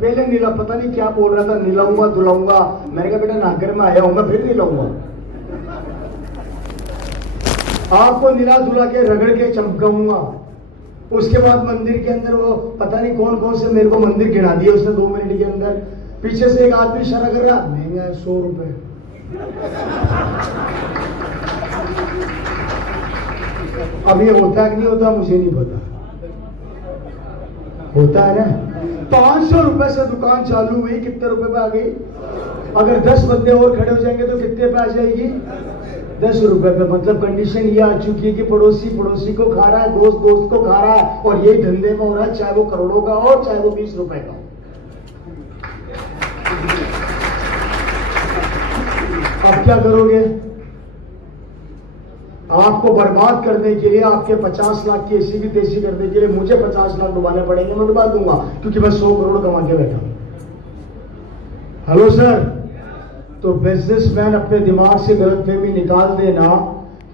पहले नीला, पता नहीं क्या बोल रहा था, नीलाऊंगा धुलाऊंगा। मैंने कहा बेटा नागर में आया हूं मैं, फिर नीलाऊंगा। आपको नीला धुला के रगड़ के चमकाऊंगा। उसके बाद मंदिर के अंदर वो पता नहीं कौन कौन से मेरे को मंदिर गिना दिए उसने 2 मिनट के अंदर। पीछे से एक आदमी इशारा कर रहा, महंगा है 100 रुपए। अब ये होता है कि नहीं होता मुझे नहीं पता, होता है ना। 500 रुपए से दुकान चालू हुई, कितने रुपए पे आ गई? अगर 10 बंदे और खड़े हो जाएंगे तो कितने पे आ जाएगी? 10 रुपए पे। मतलब कंडीशन ये आ चुकी है कि पड़ोसी पड़ोसी को खा रहा है, दोस्त दोस्त को खा रहा है, और यही धंधे में हो रहा है, चाहे वो करोड़ों का हो चाहे वो 20 रुपए का हो। अब क्या करोगे? आपको बर्बाद करने के लिए, आपके 50 लाख की ऐसी की तैसी करने के लिए मुझे 50 लाख डुबाने पड़ेंगे। मैं डुबा दूंगा क्योंकि मैं 100 करोड़ कमा के बैठा हूं। Hello sir? तो बिजनेसमैन अपने दिमाग से गलतफहमी निकाल देना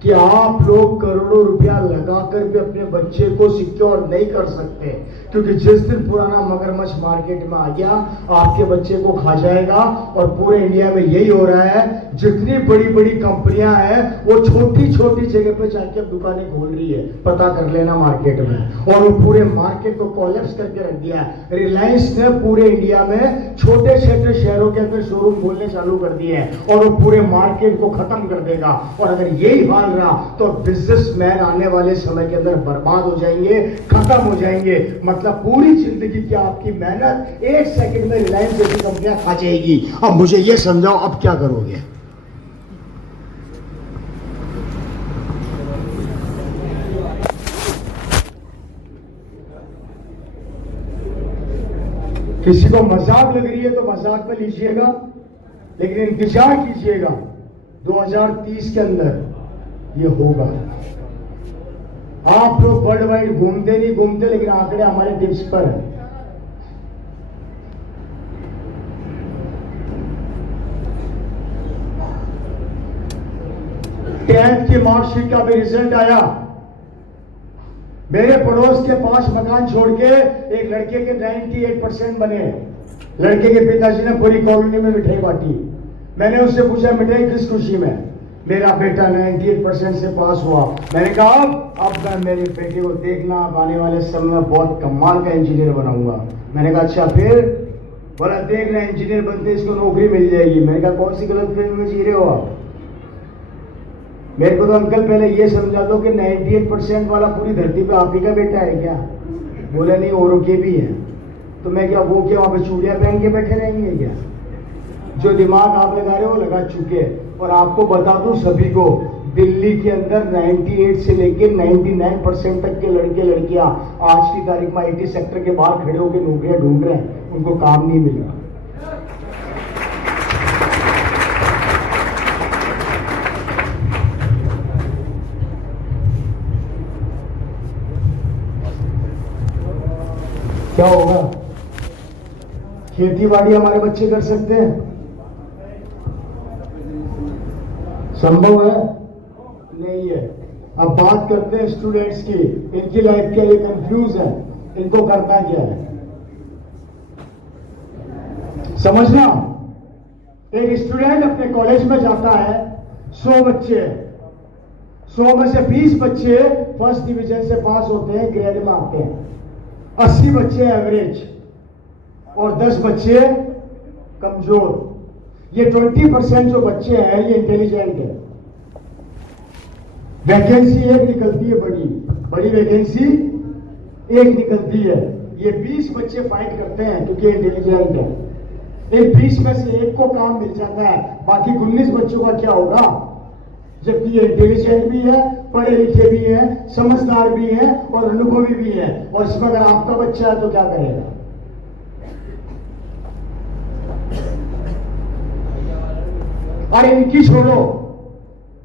कि आप लोग करोड़ों रुपया लगाकर भी अपने बच्चे को सिक्योर नहीं कर सकते, क्योंकि जिस दिन पुराना मगरमच्छ मार्केट में आ गया आपके बच्चे को खा जाएगा। और पूरे इंडिया में यही हो रहा है। जितनी बड़ी बड़ी कंपनियां हैं वो छोटी छोटी जगह पे जाके अब दुकानें खोल रही है, पता कर लेना मार्केट में। और वो पूरे मार्केट को कोलैप्स करके रख दिया है। रिलायंस ने पूरे इंडिया में छोटे छोटे शहरों के अंदर शोरूम खोलने चालू कर दिए हैं और वो पूरे मार्केट को खत्म कर देगा। और अगर यही हाल रहा तो बिजनेसमैन आने वाले समय के अंदर बर्बाद हो जाएंगे, खत्म हो जाएंगे। मतलब पूरी जिंदगी की आपकी मेहनत 1 सेकंड में रिलायंस जैसी कंपनियां खा जाएगी। अब मुझे ये समझाओ अब क्या करोगे? किसी को मजाक लग रही है तो मजाक में लीजिएगा, लेकिन इंतजार कीजिएगा 2030 के अंदर ये होगा। आप लोग वर्ल्ड वाइड घूमते नहीं घूमते, लेकिन आंकड़े हमारे टिप्स पर है। टेंथ की मार्कशीट का भी रिजल्ट आया। मेरे पड़ोस के 5 मकान छोड़ के एक लड़के के 98% बने। लड़के के पिताजी ने पूरी कॉलोनी में मिठाई बांटी। मैंने उससे पूछा मिठाई किस खुशी में? मेरा बेटा 98% से पास हुआ। मैंने कहा अब मैं मेरे बेटे को देखना, अब आने वाले समय में बहुत कमाल का इंजीनियर बनाऊंगा। मैंने कहा अच्छा फिर? बोला देखना इंजीनियर बनते इसको नौकरी मिल जाएगी। मैंने कहा कौन सी गलत फहमी में जी रहे हो आप? मेरे को तो अंकल पहले ये समझा दो कि 98% वाला पूरी धरती पे आप ही का बेटा है क्या? बोले नहीं औरों के भी है। तो मैं क्या वो क्या वहां पे चूड़ियां पहन के बैठे रहेंगे क्या? जो दिमाग आप लगा रहे हो लगा चुके। और आपको बता दूं सभी को, दिल्ली के अंदर 98 से लेके 99% तक के लड़के लड़कियां आज की तारीख में IT सेक्टर के बाहर खड़े होकर नौकरियां ढूंढ रहे हैं, उनको काम नहीं मिला। क्या होगा? खेती बाड़ी हमारे बच्चे कर सकते हैं? संभव है? नहीं है। अब बात करते हैं स्टूडेंट्स की। इनकी लाइफ के लिए कंफ्यूज है, इनको करना क्या है समझना। एक स्टूडेंट अपने कॉलेज में जाता है, 100 बच्चे हैं, 100 में से 20 बच्चे फर्स्ट डिवीजन से पास होते हैं, ग्रेड में आते हैं, 80 बच्चे एवरेज और 10 बच्चे कमजोर। ये 20% जो बच्चे हैं ये इंटेलिजेंट है। वैकेंसी एक निकलती है, बड़ी बड़ी वैकेंसी एक निकलती है। ये 20 बच्चे फाइट करते हैं क्योंकि इंटेलिजेंट है। इन 20 में से एक को काम मिल जाता है, बाकी 19 बच्चों का क्या होगा? जबकि ये इंटेलिजेंट भी है, पढ़े लिखे भी हैं, समझदार भी हैं और अनुभवी भी है। और इसमें अगर आपका बच्चा है तो क्या करेगा? और इनकी छोड़ो,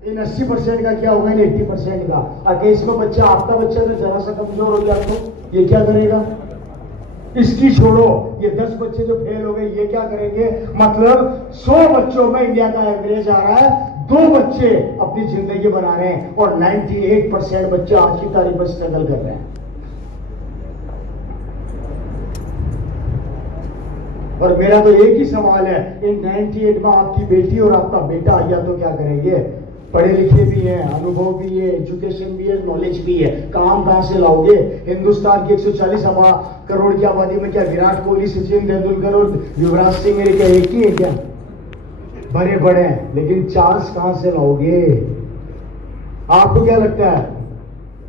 इन 80% का क्या होगा, इन 80% का। अगर इसमें बच्चा आपका बच्चा तो जरा सा कमजोर हो गया तो ये क्या करेगा? इसकी छोड़ो, ये 10 बच्चे जो फेल हो गए ये क्या करेंगे? मतलब 100 बच्चों में इंडिया का एवरेज आ रहा है, 2 बच्चे अपनी जिंदगी बना रहे हैं और 98% बच्चे आज की तारीख में स्ट्रगल कर रहे हैं। और मेरा तो एक ही सवाल है, इन 98 में आपकी बेटी और आपका बेटा आ गया तो क्या करेंगे? पढ़े लिखे भी हैं, अनुभव भी है, एजुकेशन भी है, नॉलेज भी है, काम कहां से लाओगे? हिंदुस्तान की 140 करोड़ की आबादी में क्या विराट कोहली, सचिन तेंदुलकर और युवराज सिंह मेरे क्या एक ही है क्या? बड़े बड़े हैं, लेकिन चांस कहां से लाओगे? आपको क्या लगता है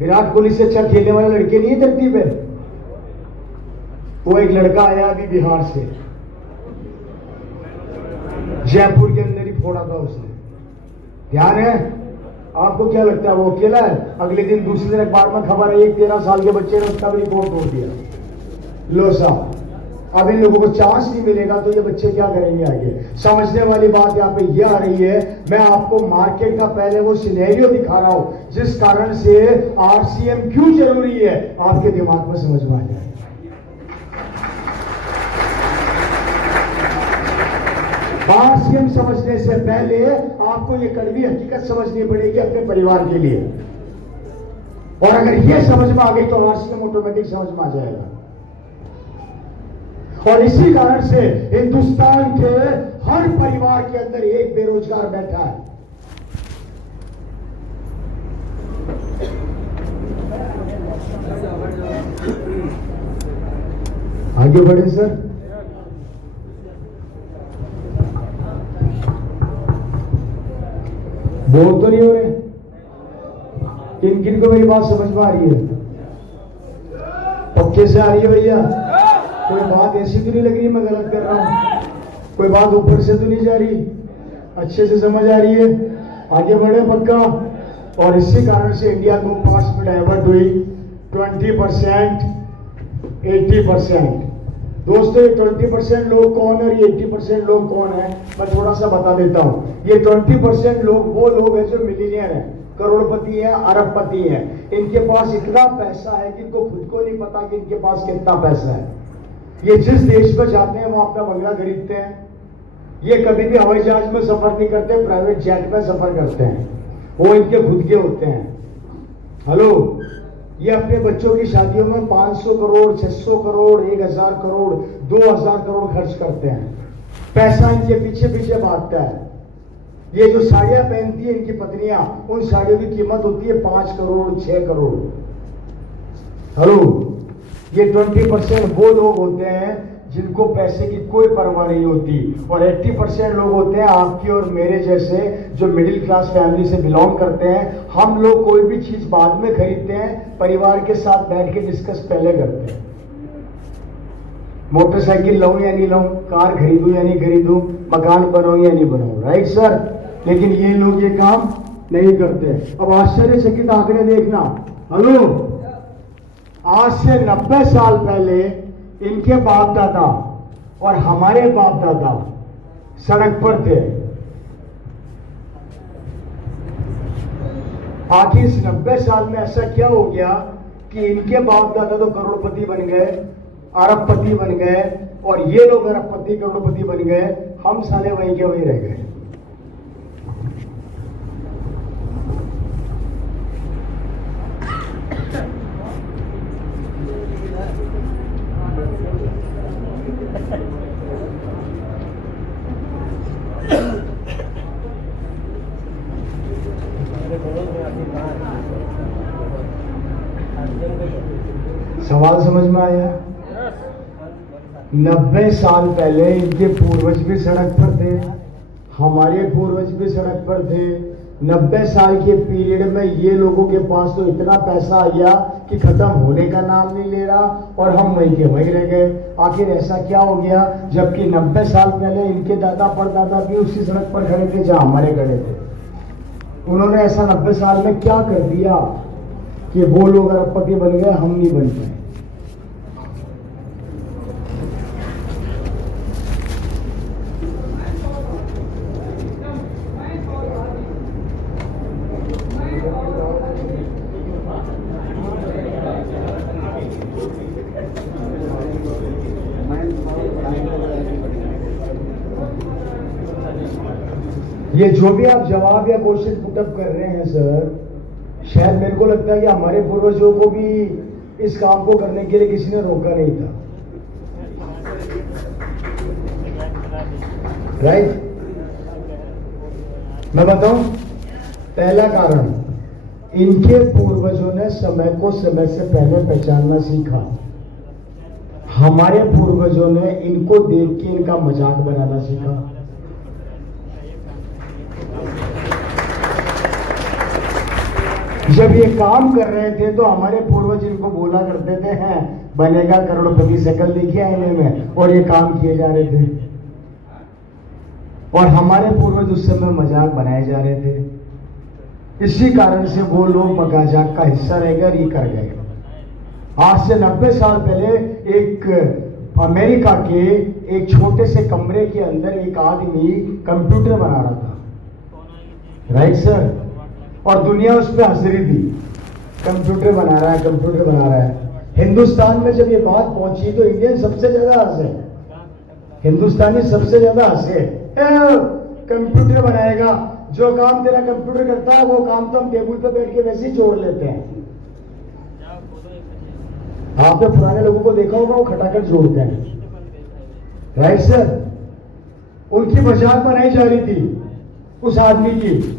विराट कोहली से अच्छा खेलने वाले लड़के नहीं है धरती पे? वो एक लड़का आया अभी बिहार से, जयपुर के अंदर ही फोड़ा था उसने, ध्यान है? आपको क्या लगता है वो अकेला है? अगले दिन दूसरे दिन अखबार में खबर है, एक 13 साल के बच्चे ने उसका भी रिकॉर्ड तोड़ दिया। लो साहब, अब इन लोगों को चांस नहीं मिलेगा तो ये बच्चे क्या करेंगे आगे? समझने वाली बात यहाँ पे ये आ रही है, मैं आपको मार्केट का पहले वो सिनेरियो दिखा रहा हूं जिस कारण से RCM क्यों जरूरी है, आपके दिमाग में समझ में आ जाए। RCM समझने से पहले आपको ये कड़वी हकीकत समझनी पड़ेगी अपने परिवार के लिए, और अगर ये समझ में आ गई तो RCM ऑटोमेटिक समझ में आ जाएगा। और इसी कारण से हिंदुस्तान के हर परिवार के अंदर एक बेरोजगार बैठा है। आगे बढ़े सर। बोल तो नहीं हो रहे? किन किन को मेरी बात समझ में आ रही है? पक्के से आ रही है भैया? कोई बात ऐसी तो नहीं लग रही मैं गलत कर रहा हूं? कोई बात ऊपर से तो नहीं जा रही? अच्छे से समझ आ रही है? आगे बढ़े पक्का। और इसी कारण से इंडिया को पार्ट्स में डाइवर्ट हुई, 20%, 80%। दोस्तों ये 20% लोग कौन है और ये 80% लोग कौन है, मैं थोड़ा सा बता देता हूं। ये 20% लोग वो लोग हैं जो मिलीनियर हैं, करोड़पति हैं, अरबपति हैं। इनके पास इतना पैसा है कि इनको खुद को नहीं पता कि इनके पास कितना पैसा है। ये जिस देश में जाते हैं वहां अपना बंगला खरीदते हैं। ये कभी भी हवाई जहाज में सफर नहीं करते, प्राइवेट जेट में सफर करते हैं, वो इनके खुद के होते हैं। हेलो, ये अपने बच्चों की शादियों में 500 करोड़, 600 करोड़, 1000 करोड़, 2000 करोड़ खर्च करते हैं। पैसा इनके पीछे पीछे भागता है। ये जो साड़ियां पहनती है इनकी पत्नियां, उन साड़ियों की कीमत होती है 5 करोड़, 6 करोड़। हेलो, ये 20% वो लोग होते हैं जिनको पैसे की कोई परवाह नहीं होती, और 80% लोग होते हैं आपके और मेरे जैसे जो मिडिल क्लास फैमिली से बिलोंग करते हैं। हम लोग कोई भी चीज बाद में खरीदते हैं, परिवार के साथ बैठ के डिस्कस पहले करते हैं। मोटरसाइकिल लूं या नहीं लूं, कार खरीदूं या नहीं खरीदूं, मकान बनाऊं या नहीं बनाऊं, राइट सर? लेकिन ये लोग ये काम नहीं करते। अब आश्चर्यचकित आंकड़े देखना। हेलो, आज से 90 साल पहले इनके बाप दादा और हमारे बाप दादा सड़क पर थे। आखिर इस 90 साल में ऐसा क्या हो गया कि इनके बाप दादा तो करोड़पति बन गए, अरबपति बन गए, और ये लोग अरबपति करोड़पति बन गए, हम साले वहीं के वहीं रह गए। सवाल समझ में आया? 90 साल पहले इनके पूर्वज भी सड़क पर थे, हमारे पूर्वज भी सड़क पर थे। 90 साल के पीरियड में ये लोगों के पास तो इतना पैसा आ गया कि खत्म होने का नाम नहीं ले रहा, और हम वहीं के वहीं रह गए। आखिर ऐसा क्या हो गया, जबकि 90 साल पहले इनके दादा परदादा भी उसी सड़क पर खड़े थे जहां हमारे खड़े थे। उन्होंने ऐसा 90 साल में क्या कर दिया कि वो लोग अरबपति बन गए, हम नहीं बन पाए? ये जो भी आप जवाब या क्वेश्चन पुटअप कर रहे हैं सर, शायद मेरे को लगता है कि हमारे पूर्वजों को भी इस काम को करने के लिए किसी ने रोका नहीं था, राइट? मैं बताऊं, पहला कारण, इनके पूर्वजों ने समय को समय से पहले पहचानना सीखा। हमारे पूर्वजों ने इनको देख के इनका मजाक बनाना सीखा। जब ये काम कर रहे थे तो हमारे पूर्वज इनको बोला करते थे, हैं बनेगा करोड़पति, शकल देखिए आईने में, और ये काम किए जा रहे थे। और हमारे पूर्वज उस समय मजाक बनाए जा रहे थे। इसी कारण से वो लोग मजाक का हिस्सा रह गए और ये कर गए। आज से 90 साल पहले एक अमेरिका के एक छोटे से कमरे के अंदर एक आदमी कंप्यूटर बना रहा था, राइट सर? और दुनिया उस पर हंस रही थी, कंप्यूटर बना रहा है, कंप्यूटर बना रहा है। हिंदुस्तान में जब ये बात पहुंची तो इंडियन सबसे ज्यादा हंसे, हिंदुस्तानी सबसे ज्यादा हंसे। कंप्यूटर बनाएगा, जो काम तेरा कंप्यूटर करता है वो काम तो हम टेबल पे बैठ के वैसे ही छोड़ लेते हैं। आपने पुराने लोगों को देखा होगा, वो खटाखट जोड़ते हैं, राइट सर? उनकी मजाक बनाई जा रही थी उस आदमी की,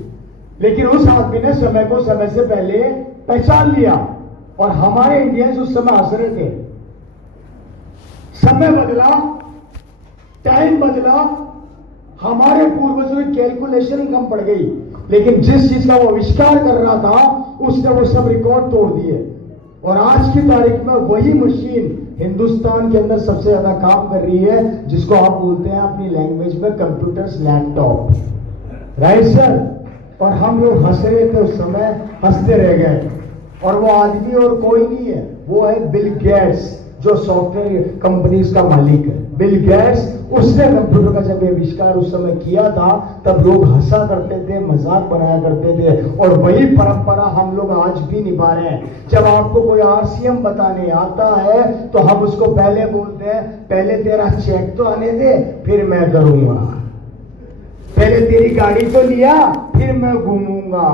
लेकिन उस आदमी ने समय को समय से पहले पहचान लिया, और हमारे इंडियंस उस समय हंस रहे थे। समय बदला, टाइम बदला, हमारे पूर्वजों की कैलकुलेशन कम पड़ गई, लेकिन जिस चीज का वो आविष्कार कर रहा था उसने वो सब रिकॉर्ड तोड़ दिए। और आज की तारीख में वही मशीन हिंदुस्तान के अंदर सबसे ज्यादा काम कर रही है, जिसको आप बोलते हैं अपनी लैंग्वेज में कंप्यूटर्स, लैपटॉप, राइट सर? और हम लोग हंस रहे थे उस समय, हंसते रह गए। और वो आदमी और कोई नहीं है, वो है बिल गेट्स, जो सॉफ्टवेयर कंपनीज का मालिक है। बिल गेट्स, उसने कंप्यूटर का जब आविष्कार उस समय किया था, तब लोग हंसा करते थे, मजाक बनाया करते थे, और वही परंपरा हम लोग आज भी निभा रहे हैं। जब आपको कोई आरसीएम बताने आता है तो हम उसको पहले बोलते हैं, पहले तेरा चेक तो आने दे, फिर मैं करूंगा। पहले तेरी गाड़ी तो लिया, फिर मैं घूमूंगा।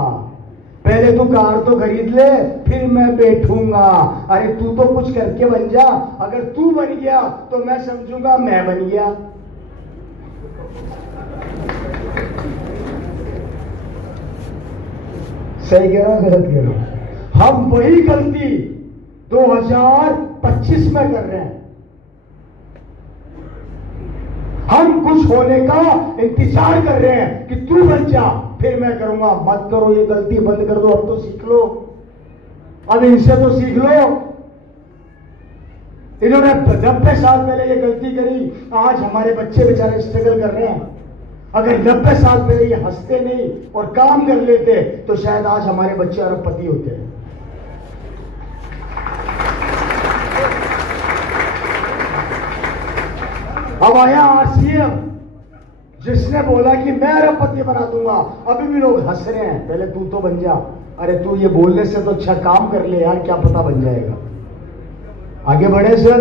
पहले तू कार तो खरीद ले, फिर मैं बैठूंगा। अरे तू तो कुछ करके बन जा। अगर तू बन गया तो मैं समझूंगा मैं बन गया। सही कह रहा हूं, गलत कह रहा हूं? हम वही गलती 2025 में कर रहे हैं। हम कुछ होने का इंतजार कर रहे हैं कि तू बन जा, फिर मैं करूंगा। मत करो, ये गलती बंद कर दो। अब तो सीख लो, अब इनसे तो सीख लो। इन्होंने 90 साल पहले ये गलती करी, आज हमारे बच्चे बेचारे स्ट्रगल कर रहे हैं। अगर 90 साल पहले ये हंसते नहीं और काम कर लेते तो शायद आज हमारे बच्चे अरबपति होते हैं। अब आया आरसीएम, जिसने बोला कि मैं अरबपति बना दूंगा। अभी भी लोग हंस रहे हैं, पहले तू तो बन जा। अरे तू ये बोलने से तो अच्छा काम कर ले यार, क्या पता बन जाएगा। आगे बढ़े सर।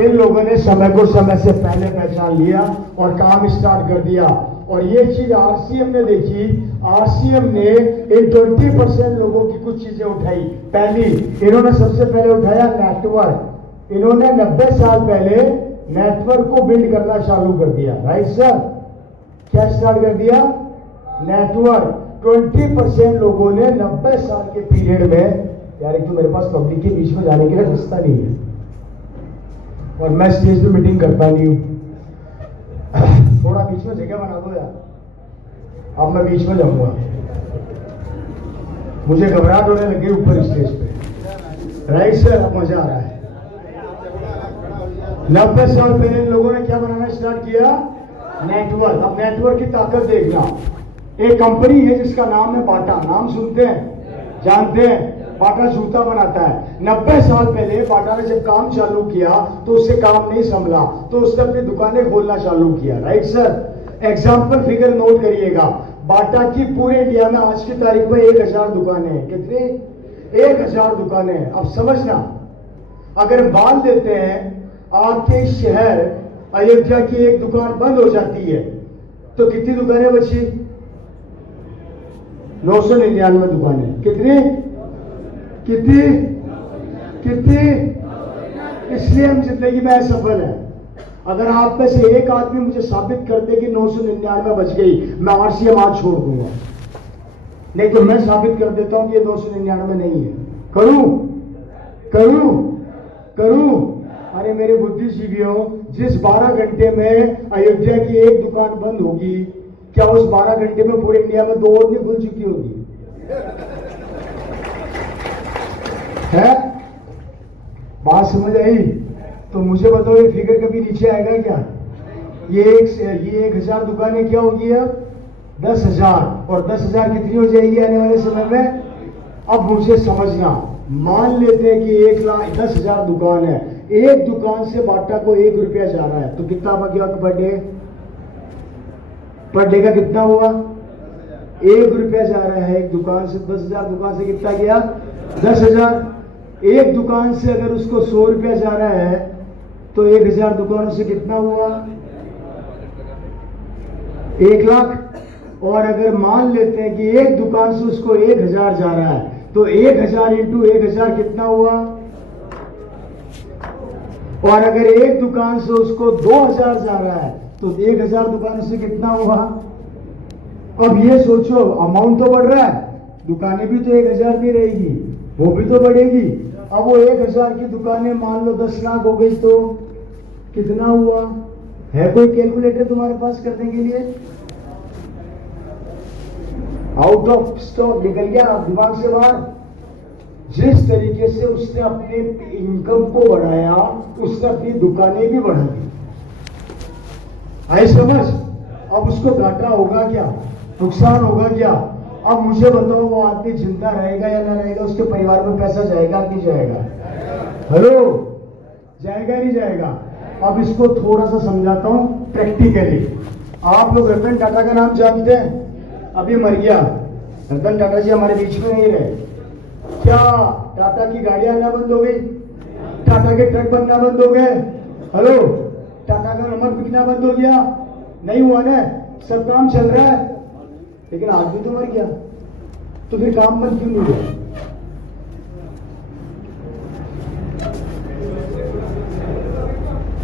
इन लोगों ने समय को समय से पहले पहचान लिया और काम स्टार्ट कर दिया। और ये चीज आरसीएम ने देखी। आरसीएम ने इन 20% लोगों की कुछ चीजें उठाई। पहली, इन्होंने सबसे पहले उठाया नेटवर्क। इन्होंने 90 साल पहले नेटवर्क को बिल्ड करना चालू कर दिया। Right sir? क्या स्टार्ट कर दिया? नेटवर्क। 20% लोगों ने 90 साल के पीरियड में, यार एक तो मेरे पास पब्लिक के बीच में जाने के लिए रास्ता नहीं है और मैं स्टेज पे मीटिंग करता नहीं हूं। थोड़ा बीच में जगह बना दो यार, अब मैं बीच में जाऊंगा। मुझे घबराहट होने लगी ऊपर स्टेज पे। Right sir? अब मजा आ रहा है। 90 साल पहले इन लोगों ने क्या बनाना स्टार्ट किया? नेटवर्क। अब नेटवर्क की ताकत देखना। एक कंपनी है जिसका नाम है बाटा। नाम सुनते हैं, जानते हैं? बाटा जूता बनाता है। 90 साल पहले बाटा ने जब काम चालू किया तो उससे काम नहीं संभला, तो उसने अपनी दुकानें खोलना चालू किया। Right sir? Example figure note करिएगा। बाटा की पूरे इंडिया में आज की तारीख में 1000 दुकानें हैं। कितनी? 1000 दुकानें हैं। अब समझना, अगर मान लेते हैं आपके शहर अयोध्या की एक दुकान बंद हो जाती है तो कितनी दुकानें बची? 999 दुकानें। कितनी? कितनी? कितनी? इसलिए हम जिंदगी में असफल है। अगर आप में से एक आदमी मुझे साबित कर दे कि 999 बच गई, मैं आरसीएम आज छोड़ दूंगा। नहीं तो मैं साबित कर देता हूं कि ये 999 नहीं है। करूं? करूं? करूं? अरे मेरे बुद्धिजीवियों, जिस 12 घंटे में अयोध्या की एक दुकान बंद होगी, क्या उस 12 घंटे में पूरे इंडिया में 2 और नहीं खुल चुकी होगी? है? बात समझ आई? तो मुझे बताओ, ये फिगर कभी नीचे आएगा क्या? ये 1000 दुकानें क्या होगी अब? 10,000। और 10,000 कितनी हो जाएगी आने वाले समय में? अब मुझे समझना, मान लेते हैं कि 1,10,000 दुकान है। एक दुकान से बाटा को 1 रुपया जा रहा है तो कितना बचा पर डे? पर डे का कितना हुआ? 1 रुपया जा रहा है एक दुकान से। 10,000 दुकान से कितना गया? 10,000। एक दुकान से अगर उसको 100 रुपया जा रहा है तो 1000 दुकानों से कितना हुआ? 1 लाख। और अगर मान लेते हैं कि एक दुकान से उसको 1000 जा रहा है तो 1000 इंटू 1000 कितना हुआ? और अगर एक दुकान से उसको 2000 जा रहा है तो 1000 दुकानों से कितना हुआ? अब ये सोचो, अमाउंट तो बढ़ रहा है, दुकानें भी तो 1000 की रहेगी, वो भी तो बढ़ेगी। अब वो 1000 की दुकानें मान लो 10 लाख हो गई तो कितना हुआ? है कोई कैलकुलेटर तुम्हारे पास करने के लिए? आउट ऑफ स्टॉक, निकल गया दिमाग से बाहर। जिस तरीके से उसने अपने इनकम को बढ़ाया, उसने अपनी दुकानें भी बढ़ा दी। आई समझ? अब उसको घाटा होगा क्या? नुकसान होगा क्या? अब मुझे बताओ, वो आदमी जिंदा रहेगा या ना रहेगा? उसके परिवार में पैसा जाएगा कि नहीं जाएगा? हेलो? जाएगा नहीं जाएगा? अब इसको थोड़ा सा समझाता हूँ प्रैक्टिकली। आप लोग रतन टाटा का नाम जानते हैं? अभी मर गया रतन टाटा जी, हमारे बीच में नहीं रहे। क्या टाटा की गाड़ियां आना बंद हो गई? टाटा के ट्रक बनना बंद हो गए? हेलो, टाटा का नमक बिकना बंद हो गया? नहीं हुआ ना, सब काम चल रहा है। लेकिन आदमी तो मर गया, तो फिर काम बंद क्यों नहीं हुआ?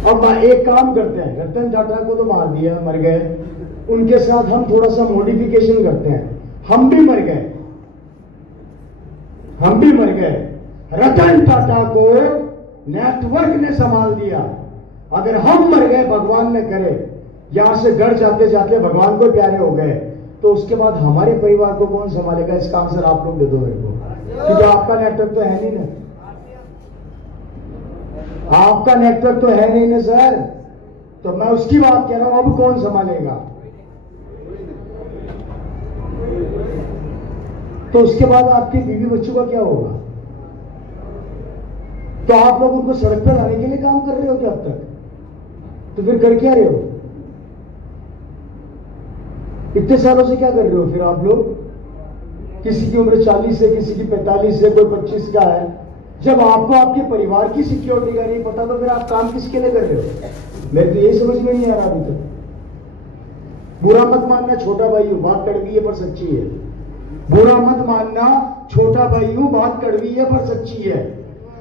अब एक काम करते हैं, रतन टाटा को तो मार दिया, मर गए, उनके साथ हम थोड़ा सा मॉडिफिकेशन करते हैं। हम भी मर गए, हम भी मर गए। रतन टाटा को नेटवर्क ने संभाल दिया। अगर हम मर गए, भगवान ने करे, यहां से घर जाते जाते भगवान को प्यारे हो गए, तो उसके बाद हमारे परिवार को कौन संभालेगा? इसका आंसर आप लोग दे दो मेरे को, क्योंकि आपका नेटवर्क तो है नहीं ना, आपका नेटवर्क तो है नहीं ना सर। तो मैं उसकी बात कह रहा हूं, अब कौन संभालेगा? तो उसके बाद आपके बीवी बच्चों का क्या होगा? तो आप लोग उनको सड़क पर लाने के लिए काम कर रहे हो क्या अब तक? तो फिर कर क्या रहे हो? इतने सालों से क्या कर रहे हो फिर आप लोग? किसी की उम्र 40 है, किसी की 45 है, कोई 25 का है। जब आपको आपके परिवार की सिक्योरिटी का नहीं पता, तो फिर आप काम किसके लिए कर रहे हो? मेरे तो यही समझ में नहीं आ रहा अभी तक। बुरा मत मानना, छोटा भाई हूं, बात कड़वी है पर सच्ची है। बुरा मत मानना, छोटा भाई हूं, बात कड़वी है पर सच्ची है।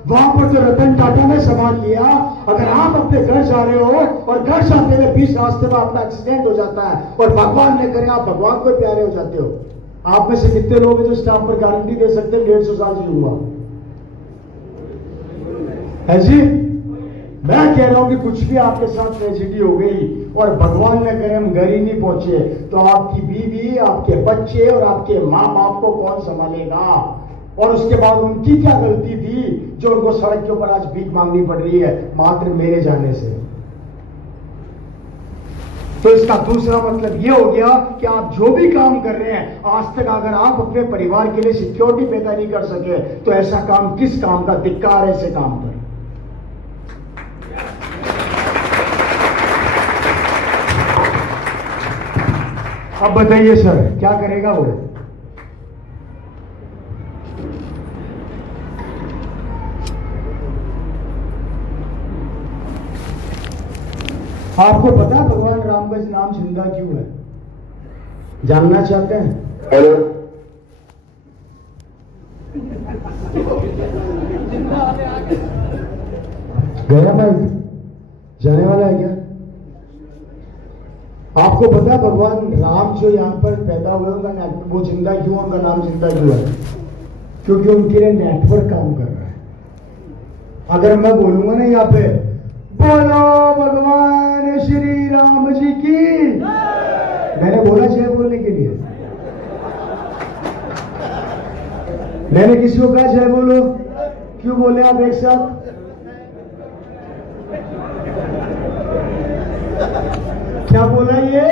वहां पर तो रतन टाटा ने संभाल लिया। अगर आप अपने घर जा रहे हो और घर जाते हुए बीच रास्ते में आपका एक्सीडेंट हो जाता है और भगवान ने करे आप भगवान को प्यारे हो जाते हो, आप में से कितने लोग हैं जो स्टाफ पर गारंटी दे सकते हैं 150 साल से हुआ है जी? मैं कह रहा हूं कि कुछ भी आपके साथ ट्रेजेडी हो गई और भगवान ने करे हम घर ही नहीं पहुंचे, तो आपकी बीवी, आपके बच्चे और आपके माँ बाप को कौन संभालेगा? और उसके बाद उनकी क्या गलती थी जो उनको सड़क के ऊपर आज भीख मांगनी पड़ रही है मात्र मेरे जाने से? तो इसका दूसरा मतलब यह हो गया कि आप जो भी काम कर रहे हैं आज तक, अगर आप अपने परिवार के लिए सिक्योरिटी पैदा नहीं कर सके, तो ऐसा काम किस काम का? धिक्कार है ऐसे काम पर। अब बताइए सर, क्या करेगा वो? आपको पता है भगवान राम का नाम जिंदा क्यों है? जानना चाहते हैं? गया भाई, जाने वाला है क्या? आपको पता है भगवान राम जो यहाँ पर पैदा हुए, उनका वो जिंदा क्यों, उनका नाम जिंदा क्यों है? क्योंकि उनके लिए नेटवर्क काम कर रहा है। अगर मैं बोलूंगा ना यहाँ पे, बोलो भगवान श्री राम जी की, मैंने बोला जय बोलने के लिए, मैंने किसी को कहा जय बोलो? क्यों बोले आप एक साथ? क्या बोला ये?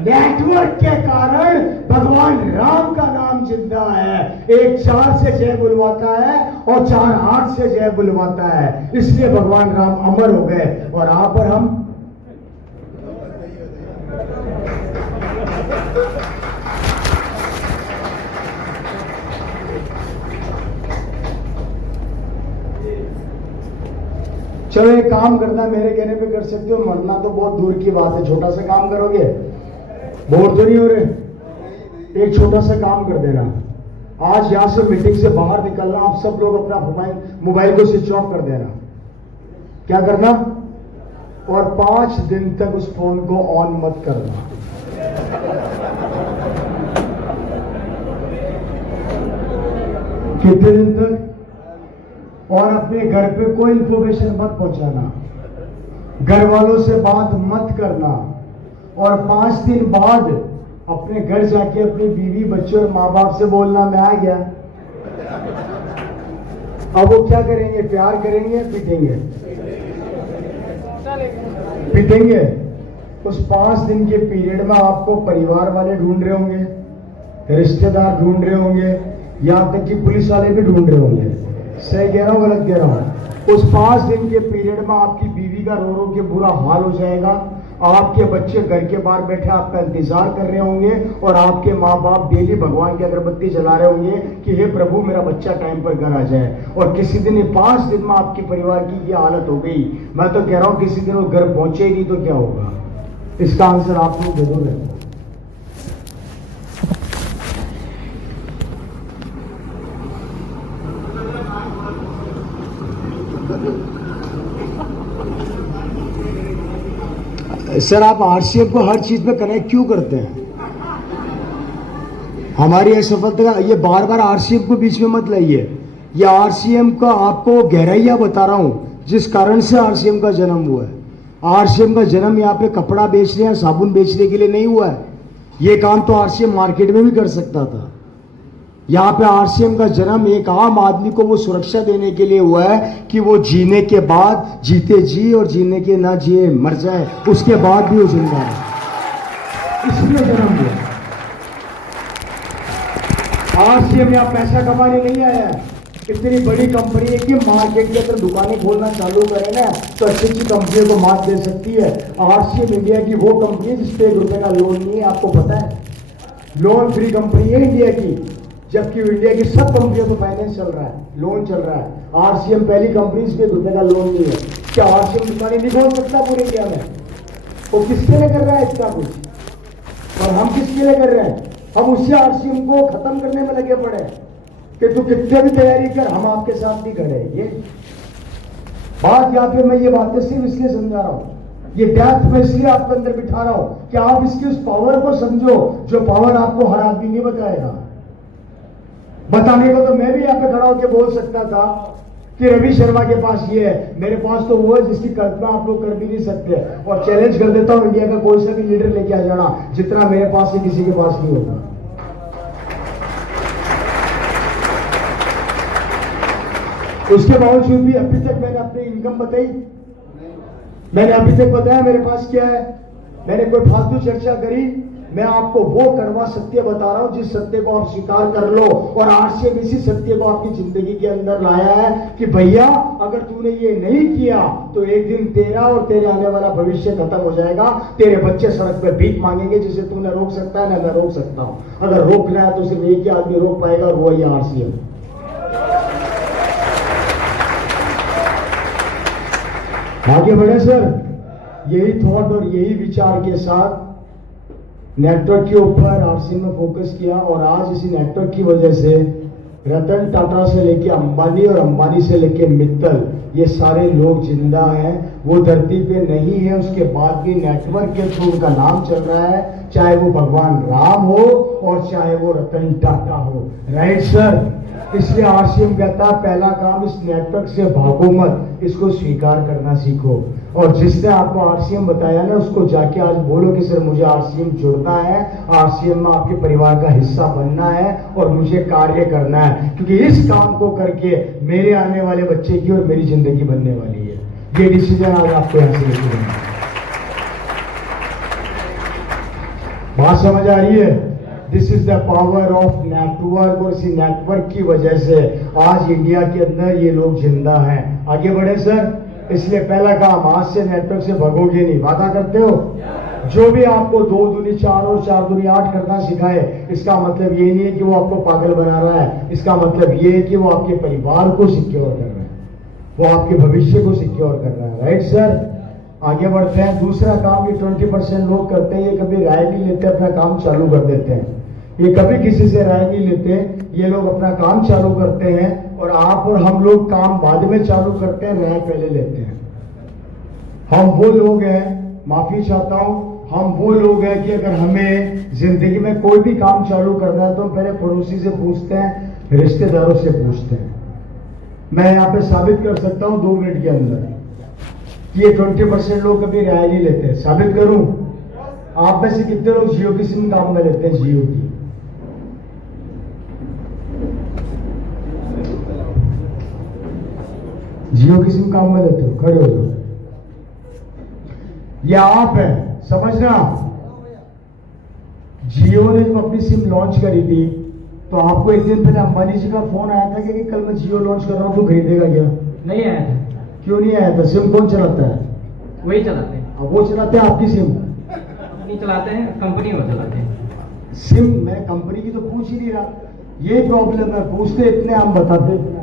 नेटवर्क के कारण भगवान राम का नाम जिंदा है। एक 4 से जय बुलवाता है और 4 8 से जय बुलवाता है, इसलिए भगवान राम अमर हो गए और आप और हम। चलो एक काम करना, मेरे कहने पे कर सकते हो, मरना तो बहुत दूर की बात है, छोटा सा काम करोगे? बोर तो नहीं हो रहे? एक छोटा सा काम कर देना, आज यहां से मीटिंग से बाहर निकलना, आप सब लोग अपना मोबाइल को स्विच ऑफ कर देना। क्या करना? और 5 दिन तक उस फोन को ऑन मत करना। कितने दिन तक? और अपने घर पे कोई इंफॉर्मेशन मत पहुंचाना, घर वालों से बात मत करना, और 5 दिन बाद अपने घर जाके अपनी बीवी, बच्चे और माँ बाप से बोलना मैं आ गया। अब वो क्या करेंगे? प्यार करेंगे, पीटेंगे? पीटेंगे। उस 5 दिन के पीरियड में आपको परिवार वाले ढूंढ रहे होंगे, रिश्तेदार ढूंढ रहे होंगे, यहां तक कि पुलिस वाले भी ढूंढ रहे होंगे। सही कह रहा हूं, गलत कह रहा हूं? उस 5 दिन के पीरियड में आपकी बीवी का रो रो के बुरा हाल हो जाएगा, आपके बच्चे घर के बाहर बैठे आपका इंतजार कर रहे होंगे, और आपके माँ बाप डेली भगवान की अगरबत्ती जला रहे होंगे कि हे प्रभु मेरा बच्चा टाइम पर घर आ जाए। और किसी दिन 5 दिन में आपके परिवार की ये हालत हो गई, मैं तो कह रहा हूं किसी दिन वो घर पहुंचे ही नहीं तो क्या होगा? इसका आंसर आप लोग दे दोगे? सर आप आरसीएम को हर चीज में कनेक्ट क्यों करते हैं? हमारी असफलता, ये बार बार आरसीएम को बीच में मत लाइए। ये आरसीएम का आपको गहराइयां बता रहा हूं जिस कारण से आरसीएम का जन्म हुआ है। आरसीएम का जन्म यहाँ पे कपड़ा बेचने या साबुन बेचने के लिए नहीं हुआ है। ये काम तो आरसीएम मार्केट में भी कर सकता था। यहाँ पे आरसीएम का जन्म एक आम आदमी को वो सुरक्षा देने के लिए हुआ है कि वो जीने के बाद जीते जी और जीने के ना जिए मर जाए, उसके बाद भी वो जिंदा है, इसलिए जन्म हुआ। आरसीएम यहाँ पैसा कमाने नहीं आया है। इतनी बड़ी कंपनी है कि मार्केट के अंदर दुकानें खोलना चालू करे ना तो अच्छी अच्छी कंपनियों को मात दे सकती है। आरसीएम इंडिया की वो कंपनी है जिसपे ₹1 का लोन नहीं है, आपको पता है? लोन फ्री कंपनी है इंडिया की, जबकि इंडिया की सब कंपनियों को फाइनेंस चल रहा है, लोन चल रहा है। आरसीएम पहली कंपनी, इसमें ₹1 का लोन नहीं है। क्या आरसीएम दुकानें नहीं खोल सकता पूरे इंडिया में? वो किसके लिए कर रहा है इसका कुछ? और हम किसके लिए कर रहे हैं? हम उससे आरसीएम को खत्म करने में लगे पड़े कि तू कितने भी तैयारी कर, हम आपके साथ नहीं खड़े। ये बात यहाँ पे मैं ये बातें सिर्फ इसलिए समझा रहा हूं, ये डेप्थ में इसलिए आपके अंदर बिठा रहा हूं कि आप इसकी उस पावर को समझो जो पावर आपको हर आदमी नहीं बताएगा। बताने को तो मैं भी यहाँ पे खड़ा होकर बोल सकता था कि रवि शर्मा के पास ये है, मेरे पास तो वो है जिसकी कल्पना आप लोग कर भी नहीं सकते। और चैलेंज कर देता हूं इंडिया का कोई सा भी लीडर लेके आ जाना, जितना मेरे पास है किसी के पास नहीं होगा। उसके बावजूद भी अभी तक मैंने अपनी इनकम बताई? मैंने अभी तक बताया मेरे पास क्या है? मैंने कोई फालतू चर्चा करी? मैं आपको वो कड़वा सत्य बता रहा हूं जिस सत्य को आप स्वीकार कर लो। और आरसीएम इसी सत्य को आपकी जिंदगी के अंदर लाया है कि भैया अगर तूने ये नहीं किया तो एक दिन तेरा और तेरे आने वाला भविष्य खत्म हो जाएगा। तेरे बच्चे सड़क पे भीख मांगेंगे, जिसे तू न रोक सकता है न मैं रोक सकता हूं। अगर रोकना है तो सिर्फ एक ही आदमी रोक पाएगा, और वो है आरसीएम। आगे बढ़े सर। यही थॉट और यही विचार के साथ नेटवर्क के ऊपर आरसीएम में फोकस किया, और आज इसी नेटवर्क की वजह से रतन टाटा से लेके अंबानी और अंबानी से लेके मित्तल, ये सारे लोग जिंदा हैं। वो धरती पे नहीं है, उसके बाद भी नेटवर्क के थ्रू उनका नाम चल रहा है, चाहे वो भगवान राम हो और चाहे वो रतन टाटा हो। Right sir? इसलिए आरसीएम कहता है पहला काम इस नेटवर्क से भागो मत, इसको स्वीकार करना सीखो। और जिसने आपको आरसीएम बताया ना उसको जाके आज बोलो कि सर मुझे आरसीएम जुड़ना है, आरसीएम में आपके परिवार का हिस्सा बनना है और मुझे कार्य करना है, क्योंकि इस काम को करके मेरे आने वाले बच्चे की और मेरी जिंदगी बनने वाली है। ये डिसीजन आज आपको यहां से लेके जाना है। बात समझ आ रही है? This is the power of network, और इसी नेटवर्क की वजह से आज इंडिया के अंदर ये लोग जिंदा हैं। आगे बढ़े सर। इसलिए पहला काम, आज से नेटवर्क से भगोगे नहीं। वादा करते हो? जो भी आपको 2 दूनी 4 और 4 दूनी 8 करना सिखाए, इसका मतलब ये नहीं है कि वो आपको पागल बना रहा है। इसका मतलब ये है कि वो आपके परिवार को सिक्योर कर रहा है, वो आपके भविष्य को सिक्योर कर रहा है। Right sir? आगे बढ़ते हैं। दूसरा काम ये 20% लोग करते हैं, ये कभी राय नहीं लेते, अपना काम चालू कर देते हैं। ये कभी किसी से राय नहीं लेते, ये लोग अपना काम चालू करते हैं, और आप और हम लोग काम बाद में चालू करते हैं, राय पहले लेते हैं। हम वो लोग हैं, माफी चाहता हूं, हम वो लोग हैं कि अगर हमें जिंदगी में कोई भी काम चालू करना है तो हम पहले पड़ोसी से पूछते हैं, रिश्तेदारों से पूछते हैं। मैं यहाँ पे साबित कर सकता हूँ 2 मिनट के अंदर कि ये 20% लोग कभी राय नहीं लेते। साबित करूं? आप में से कितने लोग जियो की सिम काम में लेते हैं? जियो की सिम काम में लेते हो? खड़े हो जाओ। ये आप है, समझना। जियो ने जब अपनी सिम लॉन्च करी थी तो आपको एक दिन पहले अंबानी जी का फोन आया था कि कल मैं जियो लॉन्च कर रहा हूं, तो खरीदेगा क्या? नहीं आया था। क्यों नहीं आया था? सिम कौन चलाता है? वही चलाते हैं। अब वो चलाते हैं आपकी सिम? नहीं चलाते हैं, कंपनी में चलाते हैं। सिम मैं कंपनी की तो पूछ ही नहीं रहा, ये प्रॉब्लम है। पूछते इतने, हम बताते इतने।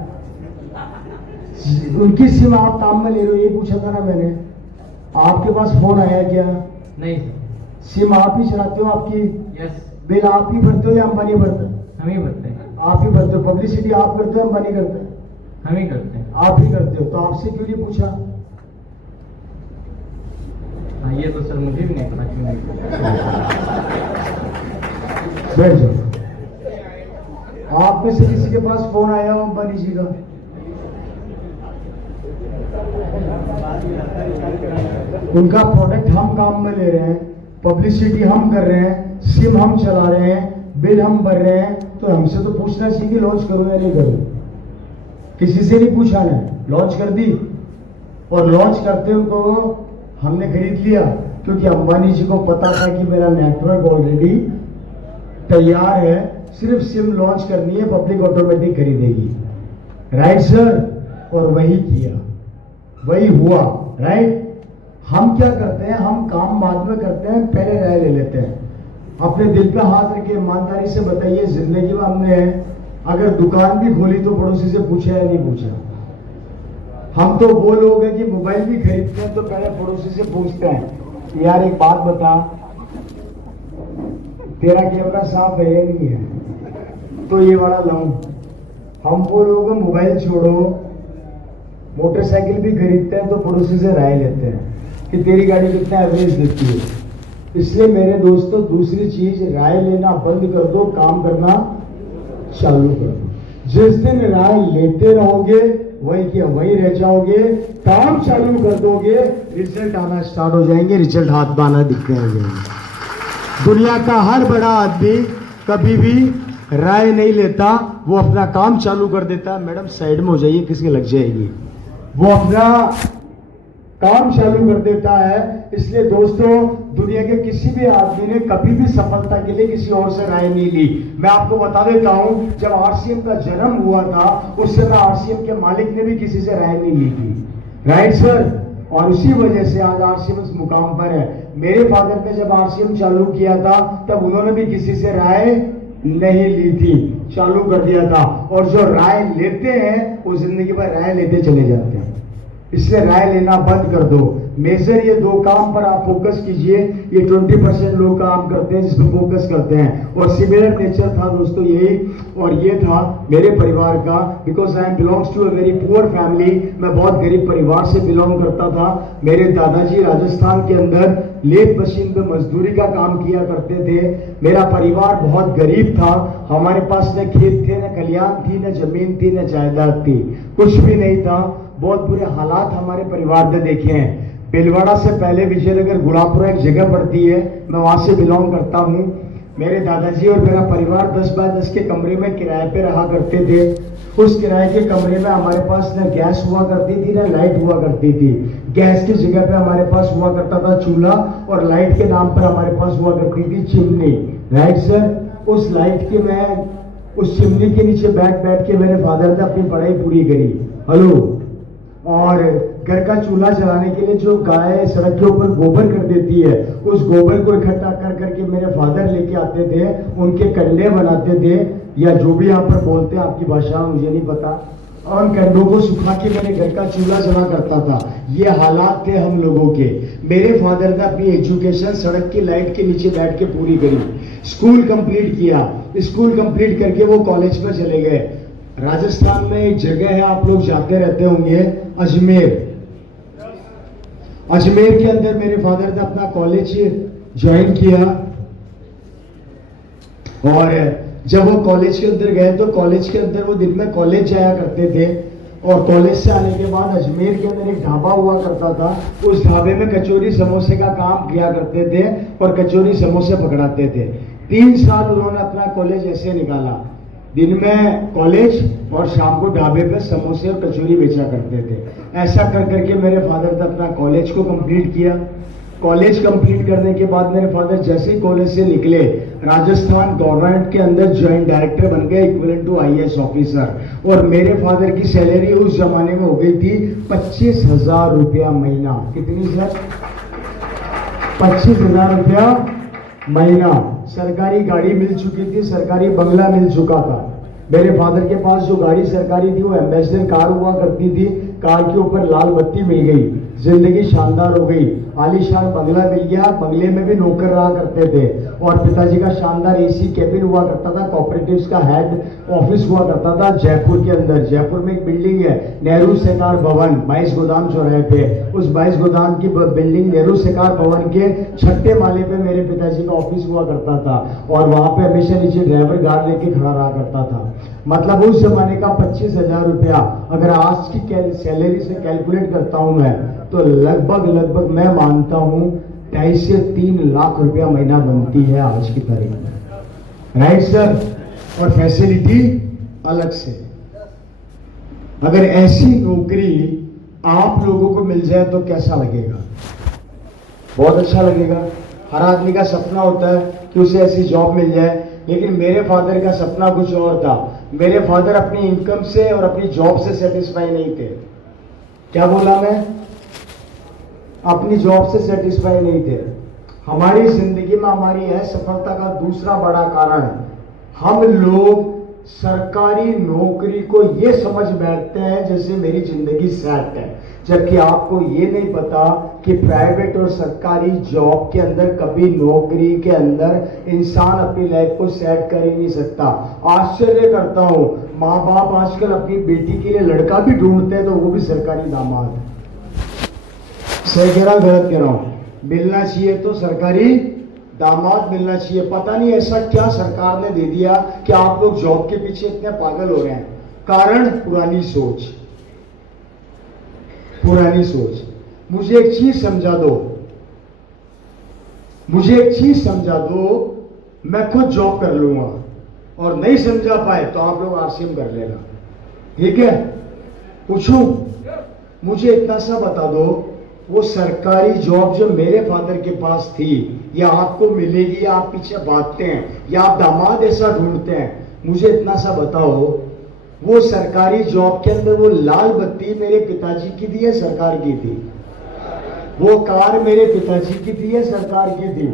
उनकी सिम आप काम में ले रहे हो, ये पूछा था ना मैंने। आपके पास फोन आया क्या? नहीं सर। सिम आप ही चलाते हो? आपकी यस। बिल आप ही भरते हो या अंबानी भरता है? हम ही भरते हैं। आप ही भरते हो। पब्लिसिटी आप करते हो अंबानी करते हैं? हम ही करते हैं। आप ही करते हो, तो आपसे क्यों नहीं पूछा? हाँ, ये तो सर मुझे भी नहीं पता क्यों नहीं पूछा। बैठ जाओ। आप में से किसी के पास फोन आया हो अंबानी जी का? उनका प्रोडक्ट हम काम में ले रहे हैं, पब्लिसिटी हम कर रहे हैं, सिम हम चला रहे हैं, बिल हम भर रहे हैं, तो हमसे तो पूछना चाहिए कि लॉन्च करूं या नहीं करूं। किसी से नहीं पूछा ना, लॉन्च कर दी। और लॉन्च करते उनको हमने खरीद लिया, क्योंकि अंबानी जी को पता था कि मेरा नेटवर्क ऑलरेडी तैयार है, सिर्फ सिम लॉन्च करनी है, पब्लिक ऑटोमेटिक खरीदेगी। Right sir? और वही किया, वही हुआ। राइट? हम क्या करते हैं, हम काम बाद में करते हैं, पहले राय ले लेते हैं। अपने दिल पे हाथ रखे, ईमानदारी से बताइए, जिंदगी में हमने अगर दुकान भी खोली तो पड़ोसी से पूछा या नहीं पूछा? हम तो वो लोग हैं कि मोबाइल भी खरीदते हैं तो पहले पड़ोसी से पूछते हैं, यार एक बात बता, तेरा कैमरा साफ है या नहीं है, तो ये वाला लाऊं। हम वो लोग हैं, मोबाइल छोड़ो, मोटरसाइकिल भी खरीदते हैं तो पड़ोसी से राय लेते हैं कि तेरी गाड़ी कितना एवरेज देती है। इसलिए मेरे दोस्तों, दूसरी चीज, राय लेना बंद कर दो, काम करना चालू कर दो। जिस दिन राय लेते रहोगे वही क्या वही रह जाओगे, काम चालू कर दोगे, रिजल्ट आना स्टार्ट हो जाएंगे, रिजल्ट हाथ में आना दिखने लगेंगे। दुनिया का हर बड़ा आदमी कभी भी राय नहीं लेता, वो अपना काम चालू कर देता है। मैडम साइड में हो जाइए, किसकी लग जाएगी। वो अपना काम चालू कर देता है। इसलिए दोस्तों, दुनिया के किसी भी आदमी ने कभी भी सफलता के लिए किसी और से राय नहीं ली। मैं आपको बता देता हूं, जब आरसीएम का जन्म हुआ था, उस समय आरसीएम के मालिक ने भी किसी से राय नहीं ली थी। Right sir? और उसी वजह से आज आरसीएम इस मुकाम पर है। मेरे फादर ने जब आरसीएम चालू किया था, तब उन्होंने भी किसी से राय नहीं ली थी, चालू कर दिया था। और जो राय लेते हैं वो जिंदगी भर राय लेते चले जाते हैं। इसलिए राय लेना बंद कर दो। मेजर ये दो काम पर आप फोकस कीजिए। ये 20% लोग काम करते हैं, जिस पर फोकस करते हैं। और सिमिलर नेचर था दोस्तों यही, और ये था मेरे परिवार का। Because I belongs to a very poor family. मैं बहुत गरीब परिवार से बिलोंग करता था। मेरे दादाजी राजस्थान के अंदर लेथ मशीन पे मजदूरी का काम किया करते थे। मेरा परिवार बहुत गरीब था। हमारे पास न खेत थे, न खलियान थी, न जमीन थी, न जायदाद थी, कुछ भी नहीं था। बहुत बुरे हालात हमारे परिवार ने देखे हैं। बिलवाड़ा से पहले विजयनगर गुलापुरा एक जगह पड़ती है, मैं वहां से बिलोंग करता हूँ। मेरे दादाजी और मेरा परिवार 10 बाय 10 के कमरे में किराए पे रहा करते थे। उस किराए के कमरे में हमारे पास न गैस हुआ करती थी, न लाइट हुआ करती थी। गैस की जगह पे हमारे पास हुआ करता था चूल्हा, और लाइट के नाम पर हमारे पास हुआ करती थी चिमनी। Right sir? उस लाइट के मैं उस चिमनी के नीचे बैठ बैठ के मेरे फादर ने अपनी पढ़ाई पूरी करी। हेलो? और घर का चूल्हा जलाने के लिए जो गाय सड़क के ऊपर गोबर कर देती है, उस गोबर को इकट्ठा कर करके मेरे फादर लेके आते थे, उनके कंडे बनाते थे, या जो भी यहाँ पर बोलते हैं, आपकी भाषा मुझे नहीं पता। और उन कंडों को सुखा के मेरे घर का चूल्हा जला करता था। ये हालात थे हम लोगों के। मेरे फादर ने अपनी एजुकेशन सड़क की लाइट के नीचे बैठ के पूरी करी। स्कूल कंप्लीट किया, स्कूल कंप्लीट करके वो कॉलेज में चले गए। राजस्थान में एक जगह है, आप लोग जाते रहते होंगे, अजमेर। अजमेर के अंदर मेरे फादर ने अपना कॉलेज ज्वाइन किया। और जब वो कॉलेज के अंदर गए तो कॉलेज के अंदर वो दिन में कॉलेज जाया करते थे। और कॉलेज से आने के बाद अजमेर के अंदर एक ढाबा हुआ करता था। उस ढाबे में कचौरी समोसे का काम किया करते थे और कचौरी समोसे पकड़ाते थे। 3 साल उन्होंने अपना कॉलेज ऐसे निकाला, दिन में कॉलेज और शाम को ढाबे पे समोसे और कचौरी बेचा करते थे। ऐसा कर करके मेरे फादर ने अपना कॉलेज को कंप्लीट किया। कॉलेज कंप्लीट करने के बाद मेरे फादर जैसे ही कॉलेज से निकले, राजस्थान गवर्नमेंट के अंदर ज्वाइंट डायरेक्टर बन गए, इक्विवेलेंट टू आईएएस ऑफिसर। और मेरे फादर की सैलरी उस जमाने में हो गई थी 25,000 रुपया महीना। कितनी सर? 25,000 रुपया महीना। सरकारी गाड़ी मिल चुकी थी, सरकारी बंगला मिल चुका था। मेरे फादर के पास जो गाड़ी सरकारी थी वो एम्बेसडर कार हुआ करती थी। कार के ऊपर लाल बत्ती मिल गई, जिंदगी शानदार हो गई। आलीशान बंगला मिल गया, बंगले में भी नौकर रहा करते थे। और पिताजी का शानदार एसी कैबिन हुआ करता था, कोऑपरेटिव्स का हेड ऑफिस हुआ करता था जयपुर के अंदर। जयपुर में एक बिल्डिंग है, नेहरू सहकार भवन, 22 गोदाम चौराहे पे। उस 22 गोदाम की बिल्डिंग नेहरू सहकार भवन के 6ठे माले पे मेरे पिताजी का ऑफिस हुआ करता था। और वहां पे हमेशा नीचे ड्राइवर गार्ड लेके खड़ा रहा करता था। मतलब उस जमाने का 25,000 रुपया अगर आज की सैलरी से कैलकुलेट करता हूं मैं, तो लगभग मैं मानता हूं 2.5 से 3 लाख रुपया महीना बनती है आज की तारीख में। Right sir? और फैसिलिटी अलग से। अगर ऐसी नौकरी आप लोगों को मिल जाए तो कैसा लगेगा? बहुत अच्छा लगेगा। हर आदमी का सपना होता है कि उसे ऐसी जॉब मिल जाए, लेकिन मेरे फादर का सपना कुछ और था। मेरे फादर अपनी इनकम से और अपनी जॉब से सेटिस्फाई नहीं थे। क्या बोला मैं? अपनी जॉब से सेटिस्फाई नहीं थे। हमारी जिंदगी में हमारी असफलता का दूसरा बड़ा कारण है, हम लोग सरकारी नौकरी को ये समझ बैठते हैं जैसे मेरी जिंदगी सेट है, जबकि आपको ये नहीं पता कि प्राइवेट और सरकारी जॉब के अंदर कभी नौकरी के अंदर इंसान अपनी लाइफ को सेट कर ही नहीं सकता। आश्चर्य करता हूं, माँ बाप आजकल अपनी बेटी के लिए लड़का भी ढूंढते हैं तो वो भी सरकारी दामाद। सही कह रहा, गलत कह रहा हूं? मिलना चाहिए तो सरकारी दामाद मिलना चाहिए। पता नहीं ऐसा क्या सरकार ने दे दिया कि आप लोग जॉब के पीछे इतने पागल हो रहे हैं। कारण पुरानी सोच, पुरानी सोच। मुझे एक चीज समझा दो, मुझे एक चीज समझा दो, मैं खुद जॉब कर लूंगा, और नहीं समझा पाए तो आप लोग आरसीएम कर लेना, ठीक है? पूछूं? मुझे इतना सा बता दो, वो सरकारी जॉब जो मेरे फादर के पास थी, या आपको मिलेगी, या आप पीछे भागते हैं, या आप दामाद ऐसा ढूंढते हैं, मुझे इतना सा बताओ, वो सरकारी जॉब के अंदर वो लाल बत्ती मेरे पिताजी की थी या सरकार की थी? वो कार मेरे पिताजी की थी या सरकार की थी?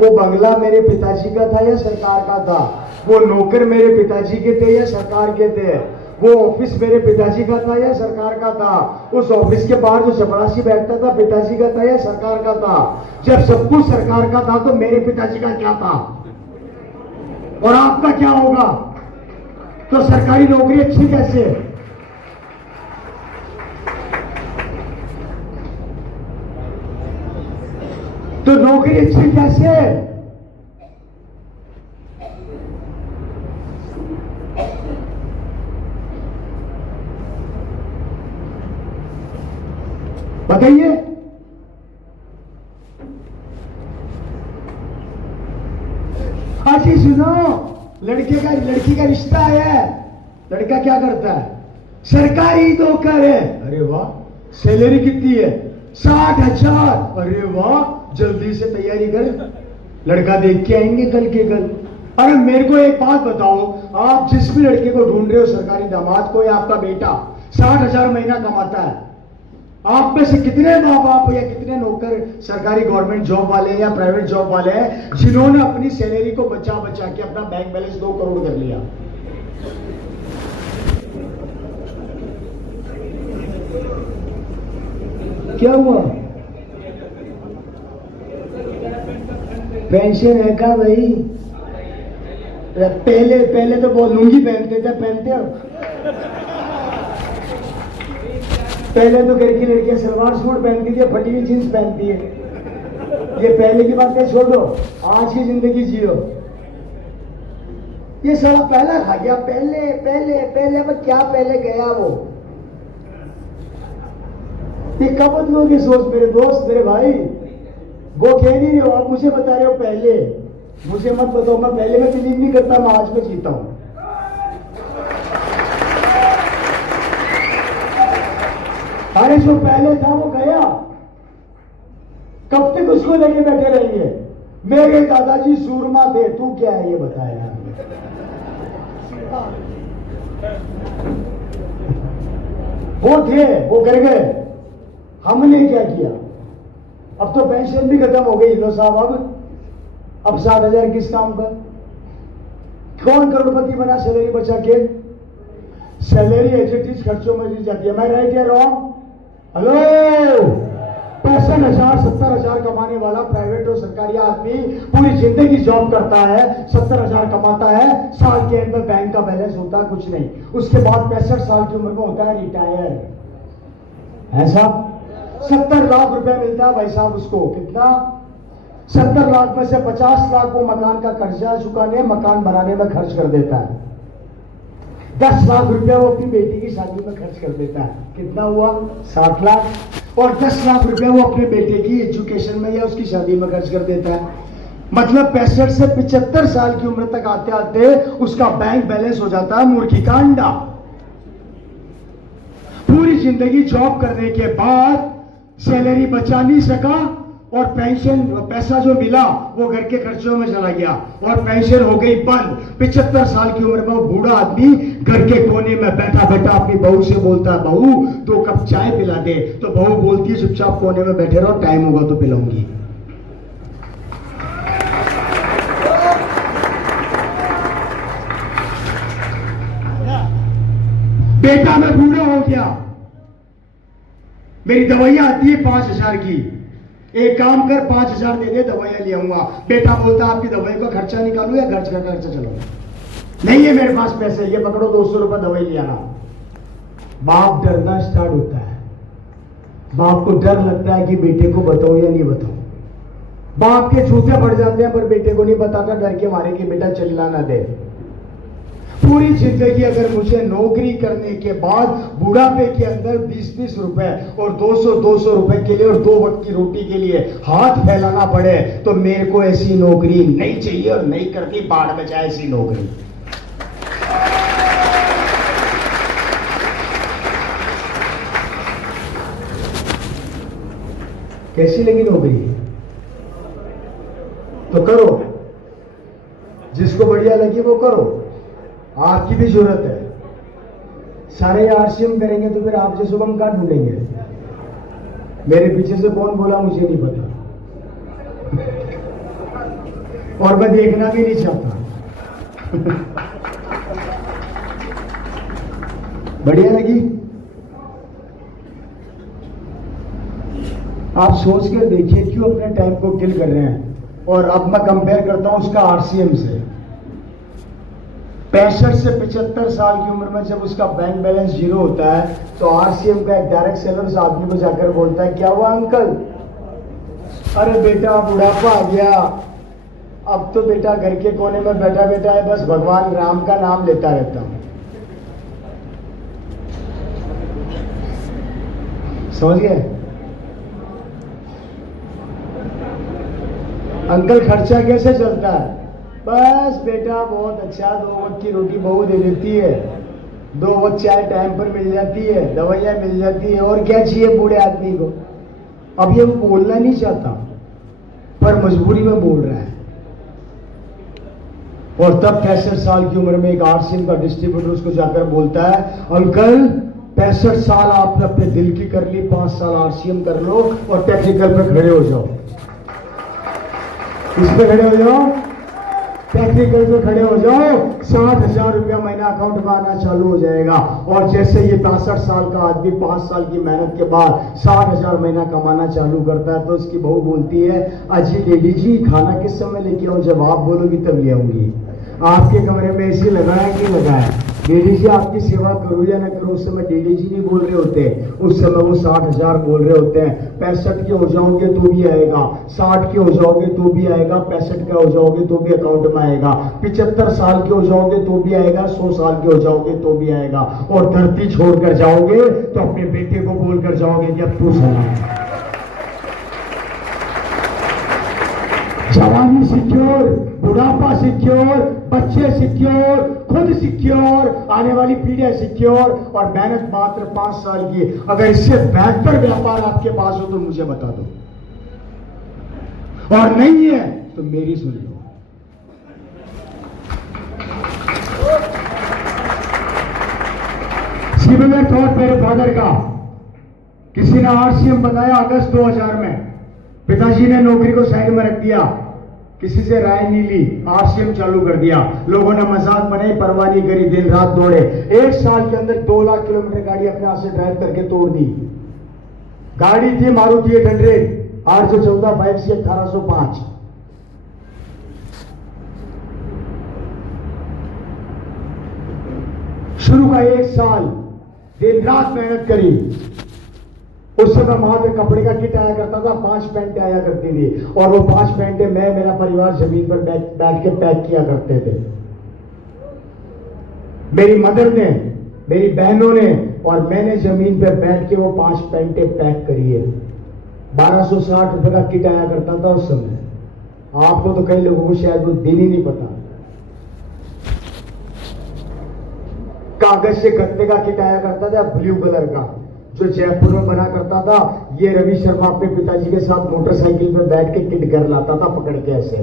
वो बंगला मेरे पिताजी का था या सरकार का था? वो नौकर मेरे पिताजी के थे या सरकार के थे? वो ऑफिस मेरे पिताजी का था या सरकार का था? उस ऑफिस के बाहर जो चपरासी बैठता था पिताजी का था या सरकार का था? जब सब कुछ सरकार का था तो मेरे पिताजी का क्या था और आपका क्या होगा? तो सरकारी नौकरी अच्छी कैसे? तो नौकरी अच्छी कैसे? बताइए। अच्छी सुनो, लड़की का रिश्ता है। लड़का क्या करता है? सरकारी नौकर है। अरे वाह, सैलरी कितनी है? 60,000। अरे वाह, जल्दी से तैयारी कर, लड़का देख के आएंगे कल के कल। अरे मेरे को एक बात बताओ, आप जिस भी लड़के को ढूंढ रहे हो, सरकारी दामाद को या आपका बेटा 60,000 महीना कमाता है, आप में से कितने माँ बाप या कितने नौकर सरकारी गवर्नमेंट जॉब वाले या प्राइवेट जॉब वाले हैं जिन्होंने अपनी सैलरी को बचा बचा के अपना बैंक बैलेंस 2 करोड़ कर लिया? क्या हुआ? पेंशन है क्या भाई? पहले तो बहुत लुंगी पहनते हो। पहले तो घर की लड़कियां सलवार सूट पहनती थी, फटी हुई जींस पहनती है। ये पहले की बातें छोड़ दो, आज की जिंदगी जियो। ये साला पहला खा गया, पहले अब क्या पहले गया वो? ये कब बदलोगे सोच मेरे दोस्त, मेरे भाई? वो कह नहीं रहे हो, आप मुझे बता रहे हो पहले। मुझे मत बताओ, मैं पहले में बिलीव नहीं करता, मैं आज में जीता हूं। अरे जो पहले था वो गया, कब तक दिन उसको लेके बैठे रहेंगे। मेरे दादाजी सूरमा थे, तू क्या है ये बताया। वो थे, वो कर गए, हमने क्या किया। अब तो पेंशन भी खत्म हो गई लो साहब। अब 60,000 किस काम का। कौन करोड़पति बना सैलरी बचा के। सैलरी एजेंटीज खर्चों में दी जाती है। मैं राइट या रॉन्ग। हेलो, 65,000 70,000 कमाने वाला प्राइवेट और सरकारी आदमी पूरी जिंदगी जॉब करता है, 70,000 कमाता है, साल के एंड में बैंक का बैलेंस होता है कुछ नहीं। उसके बाद 65 साल की उम्र में होता है रिटायर। ऐसा 70 लाख रुपए मिलता है भाई साहब उसको। कितना? 70 लाख में से 50 लाख वो मकान का कर्जा चुकाने, मकान बनाने में खर्च कर देता है। 10 लाख रुपया वो अपनी बेटी की शादी में खर्च कर देता है। कितना हुआ? 60 लाख। और 10 लाख रुपया वो अपने बेटे की एजुकेशन में या उसकी शादी में खर्च कर देता है। मतलब 65 से 75 साल की उम्र तक आते आते उसका बैंक बैलेंस हो जाता है मुर्गी का अंडा। पूरी जिंदगी जॉब करने के बाद सैलरी बचा नहीं सका और पेंशन पैसा जो मिला वो घर के खर्चों में चला गया और पेंशन हो गई बंद। 75 साल की उम्र में वो बूढ़ा आदमी घर के कोने में बैठा बैठा अपनी बहू से बोलता है, बहू 2 कप चाय पिला दे। तो बहू बोलती है, चुपचाप कोने में बैठे रहो, टाइम होगा तो पिलाऊंगी। बेटा मैं बूढ़ा हो गया, मेरी दवाइयां आती है 5,000 की, एक काम कर 5,000 दे दे, दवाइयां ले आऊंगा। बेटा बोलता आपकी दवाई का खर्चा निकालू या घर का खर्चा चलो। नहीं है मेरे पास पैसे, ये पकड़ो 200 रुपए दवाई ले आना। बाप डरना स्टार्ट होता है। बाप को डर लगता है कि बेटे को बताऊं या नहीं बताऊं। बाप के जूते पड़ जाते हैं पर बेटे को नहीं बताता, डर के मारे कि बेटा चिल्ला ना दे। पूरी जिंदगी अगर मुझे नौकरी करने के बाद बुढ़ापे के अंदर 20-20 रुपए और 200-200 रुपए के लिए और 2 वक्त की रोटी के लिए हाथ फैलाना पड़े तो मेरे को ऐसी नौकरी नहीं चाहिए और नहीं करती। बाढ़ में जाए ऐसी नौकरी। कैसी लगी नौकरी? तो करो, जिसको बढ़िया लगी वो करो। आपकी भी जरूरत है। सारे आरसीएम करेंगे तो फिर आप जैसे हम कहां ढूंढेंगे। मेरे पीछे से कौन बोला मुझे नहीं पता और मैं देखना भी नहीं चाहता। बढ़िया लगी? आप सोच कर देखिए क्यों अपने टाइम को किल कर रहे हैं। और अब मैं कंपेयर करता हूं उसका आरसीएम से। 65 से 75 साल की उम्र में जब उसका बैंक बैलेंस 0 होता है तो आरसीएम का एक डायरेक्ट सेलर उस आदमी को जाकर बोलता है, क्या हुआ अंकल? अरे बेटा बुढ़ापा आ गया, अब तो बेटा घर के कोने में बैठा बैठा है, बस भगवान राम का नाम लेता रहता हूं। समझ गए? अंकल खर्चा कैसे चलता है? बस बेटा बहुत अच्छा, 2 वक्त की रोटी बहू दे देती है, 2 वक्त चाय टाइम पर मिल जाती है, दवाइयां मिल जाती है, और क्या चाहिए बूढ़े आदमी को। अब ये वो बोलना नहीं चाहता पर मजबूरी में बोल रहा है। और तब 65 साल की उम्र में एक आरसीएम का डिस्ट्रीब्यूटर उसको जाकर बोलता है, अंकल 65 साल आपने अपने दिल की कर ली, 5 साल आरसीएम कर लो और टेक्निकल पे खड़े हो जाओ। इस पे खड़े हो जाओ, टेक्निकल पे खड़े हो जाओ, 60,000 रुपया महीना अकाउंट में आना चालू हो जाएगा। और जैसे ये 65 साल का आदमी 5 साल की मेहनत के बाद 60,000 महीना कमाना चालू करता है तो उसकी बहू बोलती है, अजी लेडी जी खाना किस समय लेके आऊं? जब आप बोलोगी तब ले आऊंगी। आपके कमरे में एसी लगाया कि लगाया? लेडी जी आपकी सेवा करूं या ना करूं? उस समय लेडी जी नहीं बोल रहे होते, उस समय वो 60,000 बोल रहे होते हैं। 65 के हो जाओगे तो भी आएगा, 60 के हो जाओगे तो भी आएगा, 65 के हो जाओगे तो भी अकाउंट में आएगा, 75 साल के हो जाओगे तो भी आएगा, 100 साल के हो जाओगे तो भी आएगा। और धरती छोड़कर जाओगे तो अपने बेटे को बोलकर जाओगे कि अब तू चला। जवानी सिक्योर, बुढ़ापा सिक्योर, बच्चे सिक्योर, खुद सिक्योर, आने वाली पीढ़ियां सिक्योर और मेहनत मात्र 5 साल की। अगर इससे बेहतर व्यापार आपके पास हो तो मुझे बता दो। और नहीं है तो मेरी सुन लो। सिमिलर थॉट मेरे फादर का, किसी ने आरसीएम बनाया अगस्त 2000 में, पिताजी ने नौकरी को साइड में रख दिया, किसी से राय नहीं ली, आरसीएम चालू कर दिया, लोगों ने मजाक बनाई, परवाह नहीं करी, दिन रात दौड़े, 1 साल के अंदर 2 लाख किलोमीटर गाड़ी अपने हाथ से ड्राइव करके तोड़ दी। गाड़ी थी मारुति 800, 814 5 से 1805। शुरू का 1 साल दिन रात मेहनत करी। उस समय मात्र कपड़े का किट आया करता था, 5 पैंटें आया करती थी, और वो 5 पैंटें मैं मेरा परिवार जमीन पर बैठ के पैक किया करते थे। मेरी मदर ने, मेरी बहनों ने और मैंने जमीन पर बैठ के वो 5 पैंटें पैक करी है। 1260 रुपए का किट आया करता था उस समय। आपको तो कई लोगों को शायद वो दिन ही नहीं पता। कागज से गत्ते का किट आया करता था, ब्लू कलर का, जो जयपुर में बना करता था। ये रवि शर्मा अपने पिताजी के साथ मोटरसाइकिल पे बैठ के किट घर लाता था पकड़ के ऐसे।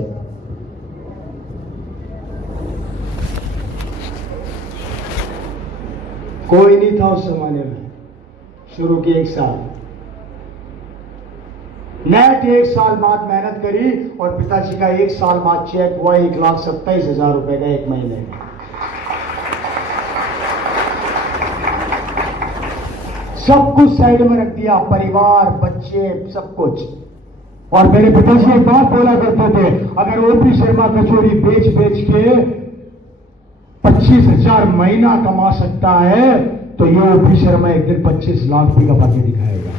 कोई नहीं था उस जमाने में। शुरू की 1 साल, नेट 1 साल बाद मेहनत करी, और पिताजी का 1 साल बाद चेक हुआ 1,27,000 रुपए का 1 महीने का। सब कुछ साइड में रख दिया, परिवार, बच्चे, सब कुछ। और मेरे पिताजी एक बात बोला करते थे, अगर ओपी शर्मा कचौरी बेच बेच के 25,000 महीना कमा सकता है, तो ये ओपी शर्मा एक दिन 25 लाख भी कमा के दिखाएगा।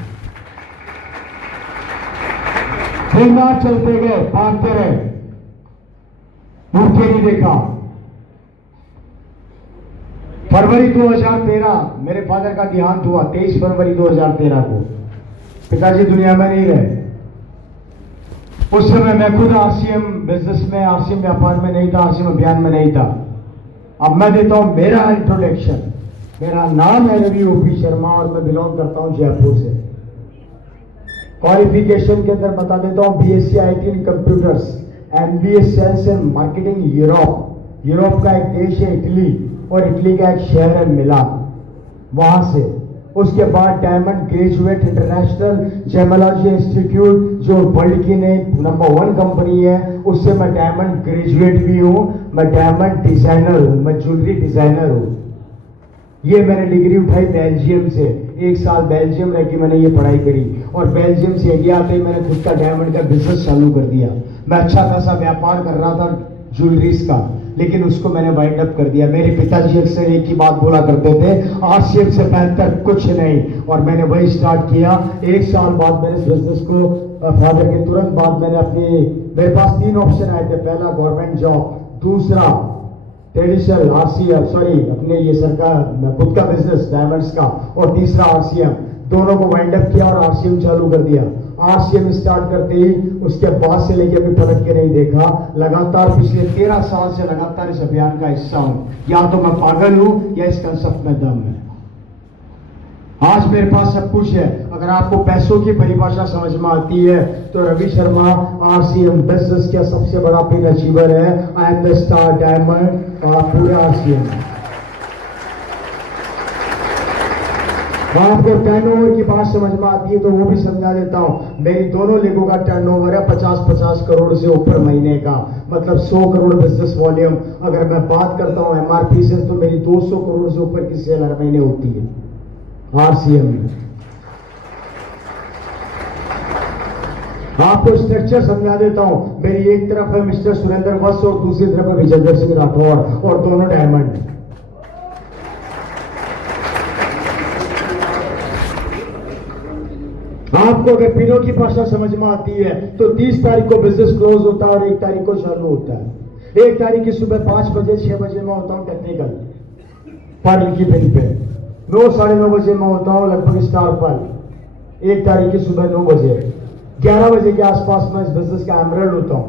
दिन रात चलते गए, भागते रहे, मुड़ के नहीं देखा। फरवरी 2013 मेरे फादर का देहांत हुआ, 23 फरवरी 2013 को। पिताजी दुनिया में नहीं रहे। उस समय मैं खुद आरसीएम बिजनेस में, आरसीएम व्यापार में नहीं था, आरसीएम अभियान में नहीं था। अब मैं देता हूं मेरा इंट्रोडक्शन। मेरा नाम है रवि ओपी शर्मा और मैं बिलोंग करता हूं जयपुर से। क्वालिफिकेशन के अंदर बता देता हूं, BSc IT in computers, MBA sales and marketing Europe. Europe का एक देश है इटली, और इटली का एक शहर है मिलान, वहां से। उसके बाद diamond graduate international gemology institute, जो वर्ल्ड की नंबर 1 कंपनी है, उससे मैं डायमंड ग्रेजुएट भी हूं। मैं डायमंड डिजाइनर हूं, मैं ज्वेलरी डिजाइनर हूं। ये मैंने डिग्री उठाई बेल्जियम से। 1 साल बेल्जियम रह के मैंने ये पढ़ाई करी, और बेल्जियम से इंडिया आते ही मैंने खुद का डायमंड का बिजनेस चालू कर दिया। मैं अच्छा खासा व्यापार कर रहा था ज्वेलरीज का, लेकिन उसको मैंने वाइंड अप कर दिया। मेरे पिताजी अक्सर एक ही बात बोला करते थे, आरसीएम से बेहतर कुछ नहीं, और मैंने वही स्टार्ट किया। 1 साल बाद मैंने इस बिजनेस को, फादर के तुरंत बाद मैंने मेरे पास 3 ऑप्शन आए थे। पहला गवर्नमेंट जॉब, दूसरा ट्रेडिशनल आरसीएम, अपने ये सरकार खुद का बिजनेस डायमंड्स का, और तीसरा आरसीएम। दोनों को वाइंड अप किया और आरसीएम चालू कर दिया। आरसीएम स्टार्ट करते ही उसके बाद से लेके अभी पलट के नहीं देखा। लगातार पिछले 13 साल से लगातार इस अभियान का हिस्सा हूं। या तो मैं पागल हूं या इस कंसेप्ट में दम है। आज मेरे पास सब कुछ है। अगर आपको पैसों की परिभाषा समझ में आती है तो रवि शर्मा आरसीएम बिजनेस का सबसे बड़ा पिन अचीवर है। I am the star diamond और पूरे आरसीएम। आपको टर्नओवर की बात समझ में आती है तो वो भी समझा देता हूं। मेरी दोनों लेगों का टर्नओवर है 50-50 करोड़ से ऊपर महीने का, मतलब 100 करोड़ बिजनेस वॉल्यूम। अगर मैं बात करता हूं एमआरपी से तो मेरी 200 करोड़ से ऊपर की सेल हर महीने होती है आरसीएम में। आपको स्ट्रक्चर समझा देता हूं। मेरी एक तरफ है मिस्टर सुरेंद्र वत्स और दूसरी तरफ है विजेंद्र सिंह राठौर, और दोनों डायमंड है। आपको अगर पिनों की भाषा समझ में आती है तो 30 तारीख को बिजनेस क्लोज होता है और 1 तारीख को चालू होता है। 1 तारीख की सुबह 5 बजे 6 बजे में होता हूं टेक्निकल पर्ल की पिन पे, 9 साढ़े 9 बजे में होता हूं लगभग स्टार पर्ल। 1 तारीख की सुबह 9 बजे, 11 बजे के आसपास में इस बिजनेस का एमरल्ड होता हूं।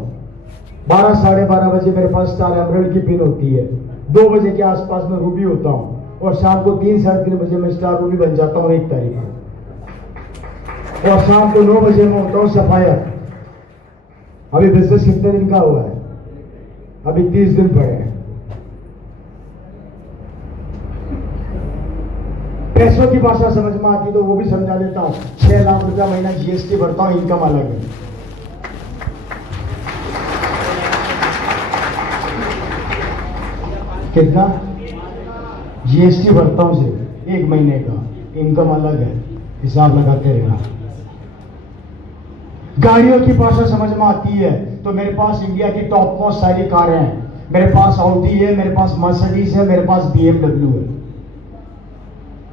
12 साढ़े 12 बजे मेरे पास स्टार एमरल्ड की पिन होती है। 2 बजे के आसपास में रूबी होता हूं, और शाम को 3 साढ़े 3 बजे में स्टार रूबी बन जाता हूं 1 तारीख को, और शाम को 9 बजे में होता हूं सफायर। अभी बिजनेस कितने दिन का हुआ है? अभी 30 दिन पड़े हैं। पैसों की भाषा समझ में आती तो वो भी समझा देता हूं। 6 लाख रुपया महीना जीएसटी भरता हूं, इनकम अलग है। कितना जीएसटी भरता हूं सिर्फ 1 महीने का, इनकम अलग है, हिसाब लगाते रहना। गाड़ियों की भाषा समझ में आती है तो मेरे पास इंडिया की टॉप मोस्ट सारी कारें हैं। मेरे पास ऑडी है, मेरे पास मर्सिडीज है, मेरे पास BMW है,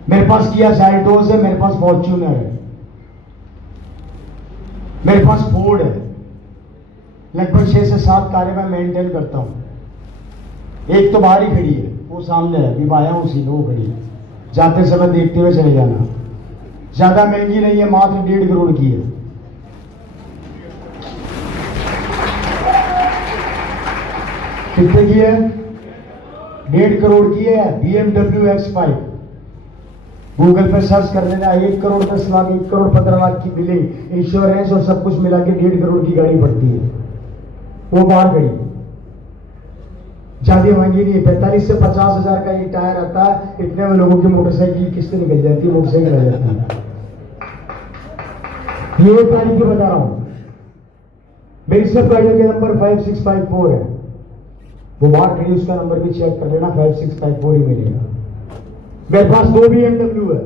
मेरे पास किया सैल्टोस है, मेरे पास फॉर्च्यूनर है, मेरे पास फोर्ड है। लगभग 6 से 7 कारें मैं मेंटेन करता हूं। एक तो बाहर ही खड़ी है, वो सामने है, अभी आया हूं उसी वो खड़ी है। जाते समय देखते हुए चले जाना। ज्यादा महंगी नहीं है, मात्र 1.5 करोड़ की है। कितने की है? 1.5 करोड़ की है। BMW X5 गूगल पे सर्च कर लेना। 1 करोड़ 10 लाख, 1 करोड़ 15 लाख की बिलिंग, इंश्योरेंस और सब कुछ मिला के 1.5 करोड़ की गाड़ी पड़ती है। वो बाहर खड़ी, ज्यादा महंगी नहीं है। 45 से 50 हजार का ये टायर आता है। इतने में लोगों की मोटरसाइकिल की किस्तें निकल जाती है, मोटरसाइकिल आ जाती है। ये गाड़ी की बता रहा हूं। मेरी सब गाड़ियों के नंबर 5654 है। वो बाहर खड़ी, उसका नंबर भी चेक कर लेना, 5654 ही मिलेगा। मेरे पास 2 BMW है।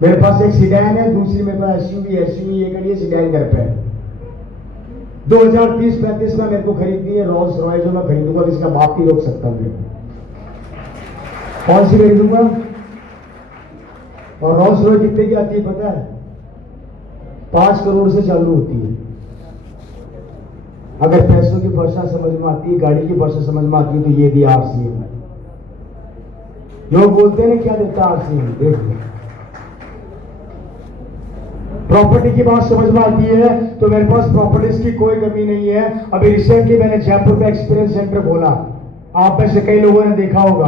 मेरे पास एक सिडैन है, दूसरी मेरे पास SUV ये खड़ी है, सिडैन घर पे है। 2030-35 में मेरे को खरीदनी है रोल्स रॉयस, जो मैं खरीदूंगा, इसका बाप नहीं रोक सकता मुझे। कौन सी खरीदूंगा? और रोल्स रॉयस कितने की आती है पता है? 5 करोड़ से चालू होती है। अगर पैसों की भाषा समझ में आती है, गाड़ी की भाषा समझ में आती है, तो ये भी RCM है। लोग बोलते हैं क्या देता RCM, देख लो। प्रॉपर्टी की बात समझ में आती है तो मेरे पास प्रॉपर्टीज की कोई कमी नहीं है। अभी रिसेंटली मैंने जयपुर में एक्सपीरियंस सेंटर खोला। आप में से कई लोगों ने देखा होगा,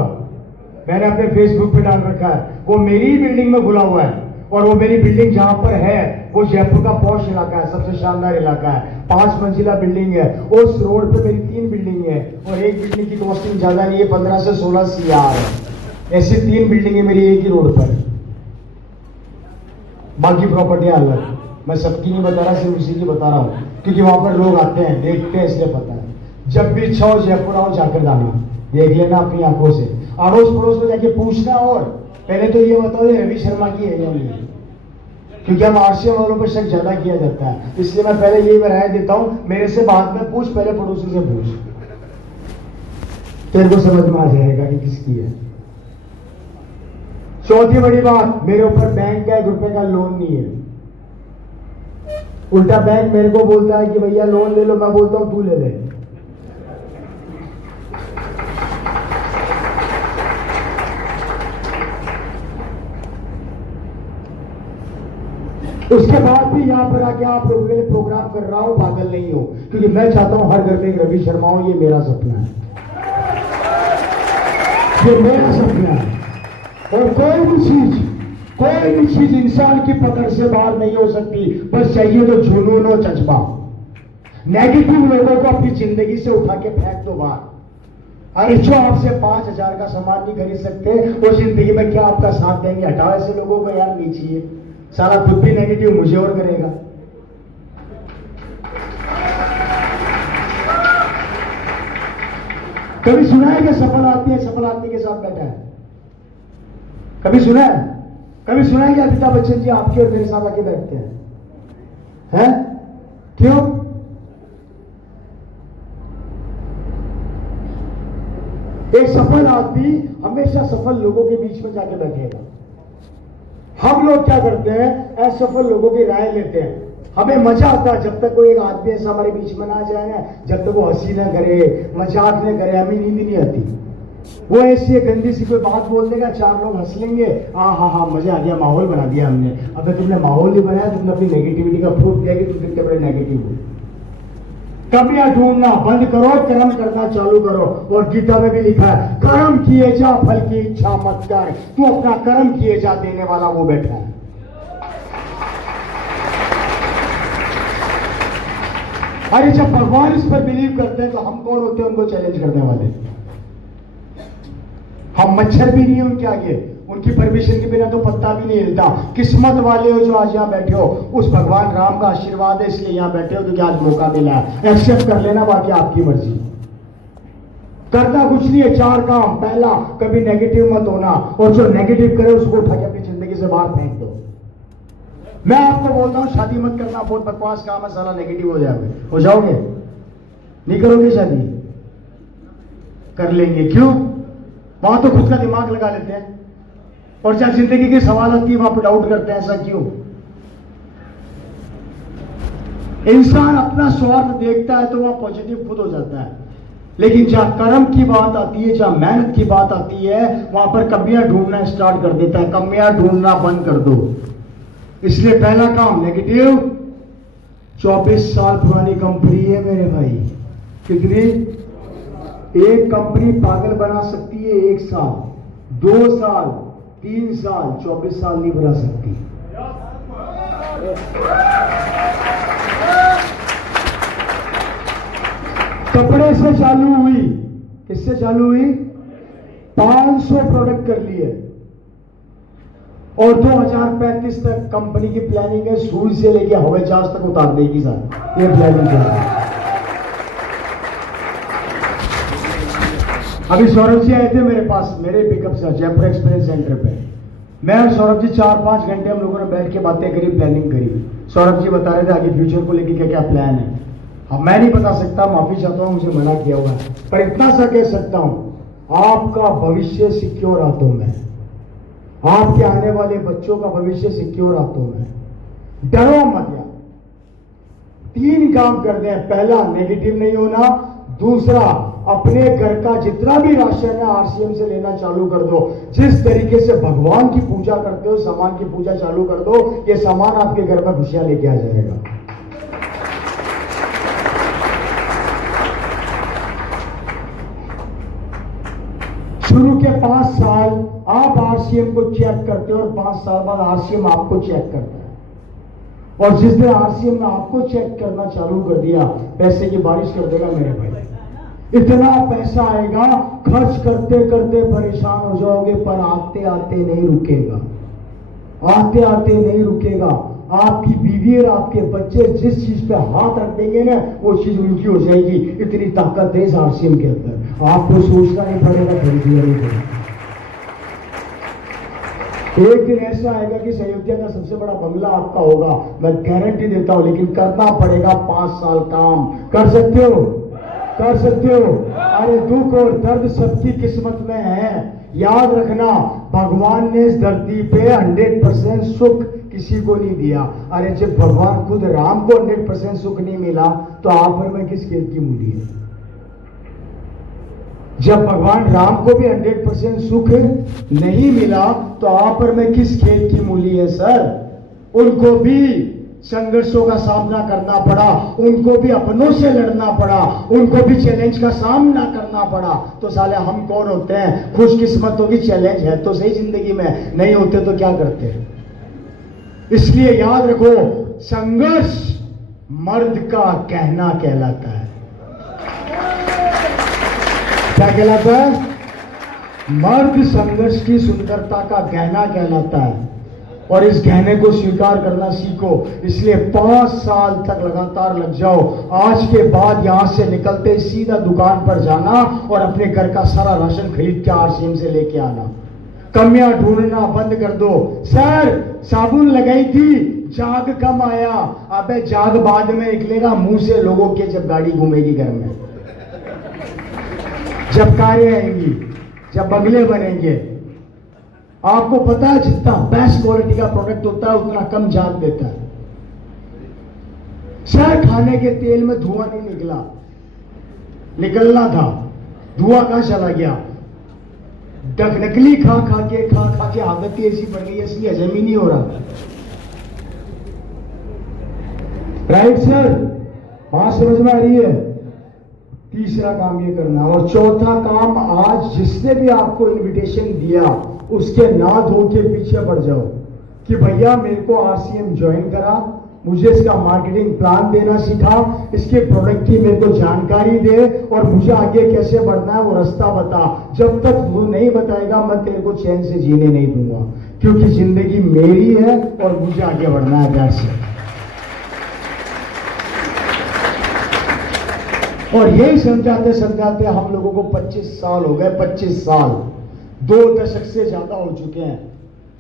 मैंने अपने फेसबुक पे डाल रखा है। वो मेरी बिल्डिंग में खुला हुआ है। और वो मेरी बिल्डिंग जहां पर है वो जयपुर का पॉश इलाका है, सबसे शानदार इलाका है। 5 मंजिला बिल्डिंग है। उस रोड पे मेरी 3 बिल्डिंग है और एक बिल्डिंग की कॉस्टिंग ज्यादा नहीं है, 15 से 16 CR है। ऐसी 3 बिल्डिंगें मेरी एक ही रोड पर। बाकी प्रॉपर्टी अलग, मैं सबकी नहीं बता रहा, सिर्फ उसी की बता रहा हूं क्योंकि वहां पर लोग आते हैं, देखते हैं, इसलिए पता है। जब भी इच्छा हो जयपुर आओ, जाकर जाना, देख लेना अपनी आंखों से। अड़ोस पड़ोस में जाके पूछना। और पहले तो ये बताओ ये रवि शर्मा की है या नहीं, क्योंकि हम RCM वालों पर शक ज्यादा किया जाता है। इसलिए मैं पहले यही राय देता हूं, मेरे से बाद में पूछ, पहले पड़ोसी से पूछ, तेरे को समझ में आ जाएगा कि किसकी है। चौथी बड़ी बात, मेरे ऊपर बैंक का 1 रुपए का लोन नहीं है। उल्टा बैंक मेरे को बोलता है कि भैया लोन ले लो, मैं बोलता हूं तू ले ले। उसके बाद भी यहां पर आके आप लोगों के लिए प्रोग्राम कर रहा हूं, पागल नहीं हो, क्योंकि मैं चाहता हूं हर घर में एक रवि शर्मा हो। ये मेरा सपना है, ये मेरा सपना है। और कोई भी चीज इंसान की पकड़ से बाहर नहीं हो सकती। बस चाहिए तो जुनून और जज्बा। नेगेटिव लोगों को अपनी जिंदगी से उठा के फेंक दो बाहर। अरे जो आपसे 5,000 का सामान नहीं खरीद सकते, वो जिंदगी में क्या आपका साथ देंगे? हटाओ ऐसे लोगों को यार, नहीं चाहिए। सारा खुद भी नेगेटिव मुझे और करेगा। कभी सुना है कि सफल आदमी के साथ बैठा है? कभी सुना है? कभी सुना है कि अमिताभ बच्चन जी आपके और मेरे साथ आके बैठते हैं? क्यों? एक सफल आदमी हमेशा सफल लोगों के बीच में जाके बैठेगा। हम लोग क्या करते हैं, असफल लोगों की राय लेते हैं। हमें मजा आता है जब तक कोई एक आदमी ऐसा हमारे बीच में ना जाए ना, जब तक वो हंसी ना करे, मजाक ना करे, हमें नींद नहीं आती। वो ऐसी गंदी सी कोई बात बोल देगा, 4 लोग हंस लेंगे, हाँ मजा आ गया, माहौल बना दिया हमने। अबे तुमने माहौल नहीं बनाया, तुमने अपनी नेगेटिविटी का प्रूफ दिया कि तुम कितने बड़े नेगेटिव हो। कमियां ढूंढना बंद करो, कर्म करना चालू करो। और गीता में भी लिखा है, कर्म किए जा, फल की इच्छा मत कर। तू अपना कर्म किए जा, देने वाला वो बैठा है। अरे जब भगवान इस पर बिलीव करते हैं तो हम कौन होते हैं उनको चैलेंज करने वाले? हम मच्छर भी नहीं है उनके आगे, उनकी परमिशन के बिना तो पत्ता भी नहीं हिलता। किस्मत वाले हो जो आज यहाँ बैठे हो, उस भगवान राम का आशीर्वाद है इसलिए यहाँ बैठे हो, क्योंकि आज मौका मिला है। एक्सेप्ट कर लेना, बाकी आपकी मर्जी। करना कुछ नहीं है, 4 काम। पहला, कभी नेगेटिव मत होना, और जो नेगेटिव करे उसको उठा के अपनी जिंदगी से बाहर फेंक दो। मैं आपको बोलता हूं शादी मत करना, बहुत बकवास काम है, साला नेगेटिव हो जाओगे। हो जाओगे? नहीं करोगे शादी? कर लेंगे, क्यों? वहां तो खुद का दिमाग लगा लेते हैं, और जहां जिंदगी के सवाल आती है वहां पर डाउट करते हैं। ऐसा क्यों? इंसान अपना स्वार्थ देखता है तो वह पॉजिटिव खुद हो जाता है, लेकिन जहां कर्म की बात आती है, जहां मेहनत की बात आती है, वहां पर कमियां ढूंढना स्टार्ट कर देता है। कमियां ढूंढना बंद कर दो। इसलिए पहला काम नेगेटिव। 24 साल पुरानी कंपनी है मेरे भाई। कितनी? एक कंपनी पागल बना सकती है 1 साल, 2 साल, 3 साल, 24 साल नहीं बना सकती। कपड़े से चालू हुई, किससे चालू हुई? 500 प्रोडक्ट कर लिए, और 2035 तक कंपनी की प्लानिंग है सूर्य से लेके हवाई जहाज तक उतार देगी सर। ये प्लानिंग है। अभी सौरभ जी आए थे मेरे पास, मेरे पिकअप से जयपुर एक्सपीरियंस सेंटर पे। मैं और सौरभ जी 4-5 घंटे हम लोगों ने बैठ के बातें करी, प्लानिंग करी। सौरभ जी बता रहे थे आगे फ्यूचर को लेके क्या क्या प्लान है। अब मैं नहीं बता सकता, माफी चाहता हूं, मुझे मना किया हुआ है, पर इतना सा कह सकता हूं, आपका भविष्य सिक्योर हाथों में, आपके आने वाले बच्चों का भविष्य सिक्योर हाथों में। डरो मत यार। 3 काम कर दें। पहला, नेगेटिव नहीं होना। दूसरा, अपने घर का जितना भी राशन है आरसीएम से लेना चालू कर दो। जिस तरीके से भगवान की पूजा करते हो, सामान की पूजा चालू कर दो। ये सामान आपके घर में खुशियां लेके आ जाएगा। शुरू के 5 साल आप आरसीएम को चेक करते हो, और 5 साल बाद आरसीएम आपको चेक करता है। और जिस दिन आरसीएम ने आपको चेक करना चालू कर दिया, पैसे की बारिश कर देगा मेरे भाई। इतना पैसा आएगा, खर्च करते करते परेशान हो जाओगे, पर आते आते नहीं रुकेगा। आते आते नहीं रुकेगा। आपकी बीवी और आपके बच्चे जिस चीज पे हाथ रख देंगे ना, वो चीज उनकी हो जाएगी। इतनी ताकत है इस आरसीएम के अंदर। आपको सोचना नहीं पड़ेगा, खरीदना नहीं पड़ेगा। एक दिन ऐसा आएगा कि अयोध्या का सबसे बड़ा बंगला आपका होगा, मैं गारंटी देता हूं। लेकिन करना पड़ेगा 5 साल काम। कर सकते हो? कर सकते हो? अरे दुख और दर्द सबकी किस्मत में है। याद रखना, भगवान ने इस धरती पे 100% सुख किसी को नहीं दिया। अरे जब भगवान खुद राम को 100% सुख नहीं मिला, तो आप और मैं किस खेत की मूली है? जब भगवान राम को भी 100% सुख नहीं मिला, तो आप और मैं किस खेत की मूली है सर? उनको भी संघर्षों का सामना करना पड़ा, उनको भी अपनों से लड़ना पड़ा, उनको भी चैलेंज का सामना करना पड़ा। तो साले हम कौन होते हैं? खुशकिस्मतों की चैलेंज है तो सही जिंदगी में, नहीं होते तो क्या करते हैं? इसलिए याद रखो, संघर्ष मर्द का कहना कहलाता है। क्या कहलाता है? मर्द संघर्ष की सुंदरता का गहना कहलाता है, और इस गहने को स्वीकार करना सीखो। इसलिए 5 साल तक लगातार लग जाओ। आज के बाद यहां से निकलते ही सीधा दुकान पर जाना और अपने घर का सारा राशन खरीद के आरसीएम से लेके आना। कमियां ढूंढना बंद कर दो। सर साबुन लगाई थी, जाग कम आया। अबे जाग बाद में निकलेगा मुंह से लोगों के, जब गाड़ी घूमेगी घर में, जब कारें आएंगी, जब बंगले बनेंगे। आपको पता है जितना बेस्ट क्वालिटी का प्रोडक्ट होता है उतना कम जाग देता है। सर खाने के तेल में धुआं नहीं निकला, निकलना था, धुआं कहां चला गया? नकली खा खा के आदत ही ऐसी पड़ गई, इसलिए हजम ही नहीं हो रहा। Right sir? बात समझ में आ रही है? तीसरा काम ये करना। और चौथा काम, आज जिसने भी आपको इनविटेशन दिया उसके ना धो के पीछे बढ़ जाओ कि भैया मेरे को आरसीएम ज्वाइन करा, मुझे इसका मार्केटिंग प्लान देना सिखा, इसके प्रोडक्ट की मेरे को जानकारी दे और मुझे आगे कैसे बढ़ना है वो रास्ता बता। जब तक वो नहीं बताएगा मैं तेरे को चैन से जीने नहीं दूंगा, क्योंकि जिंदगी मेरी है और मुझे आगे बढ़ना है प्यार से। और यही समझाते समझाते हम लोगों को 25 साल हो गए, 25 साल, 2 दशक से ज्यादा हो चुके हैं।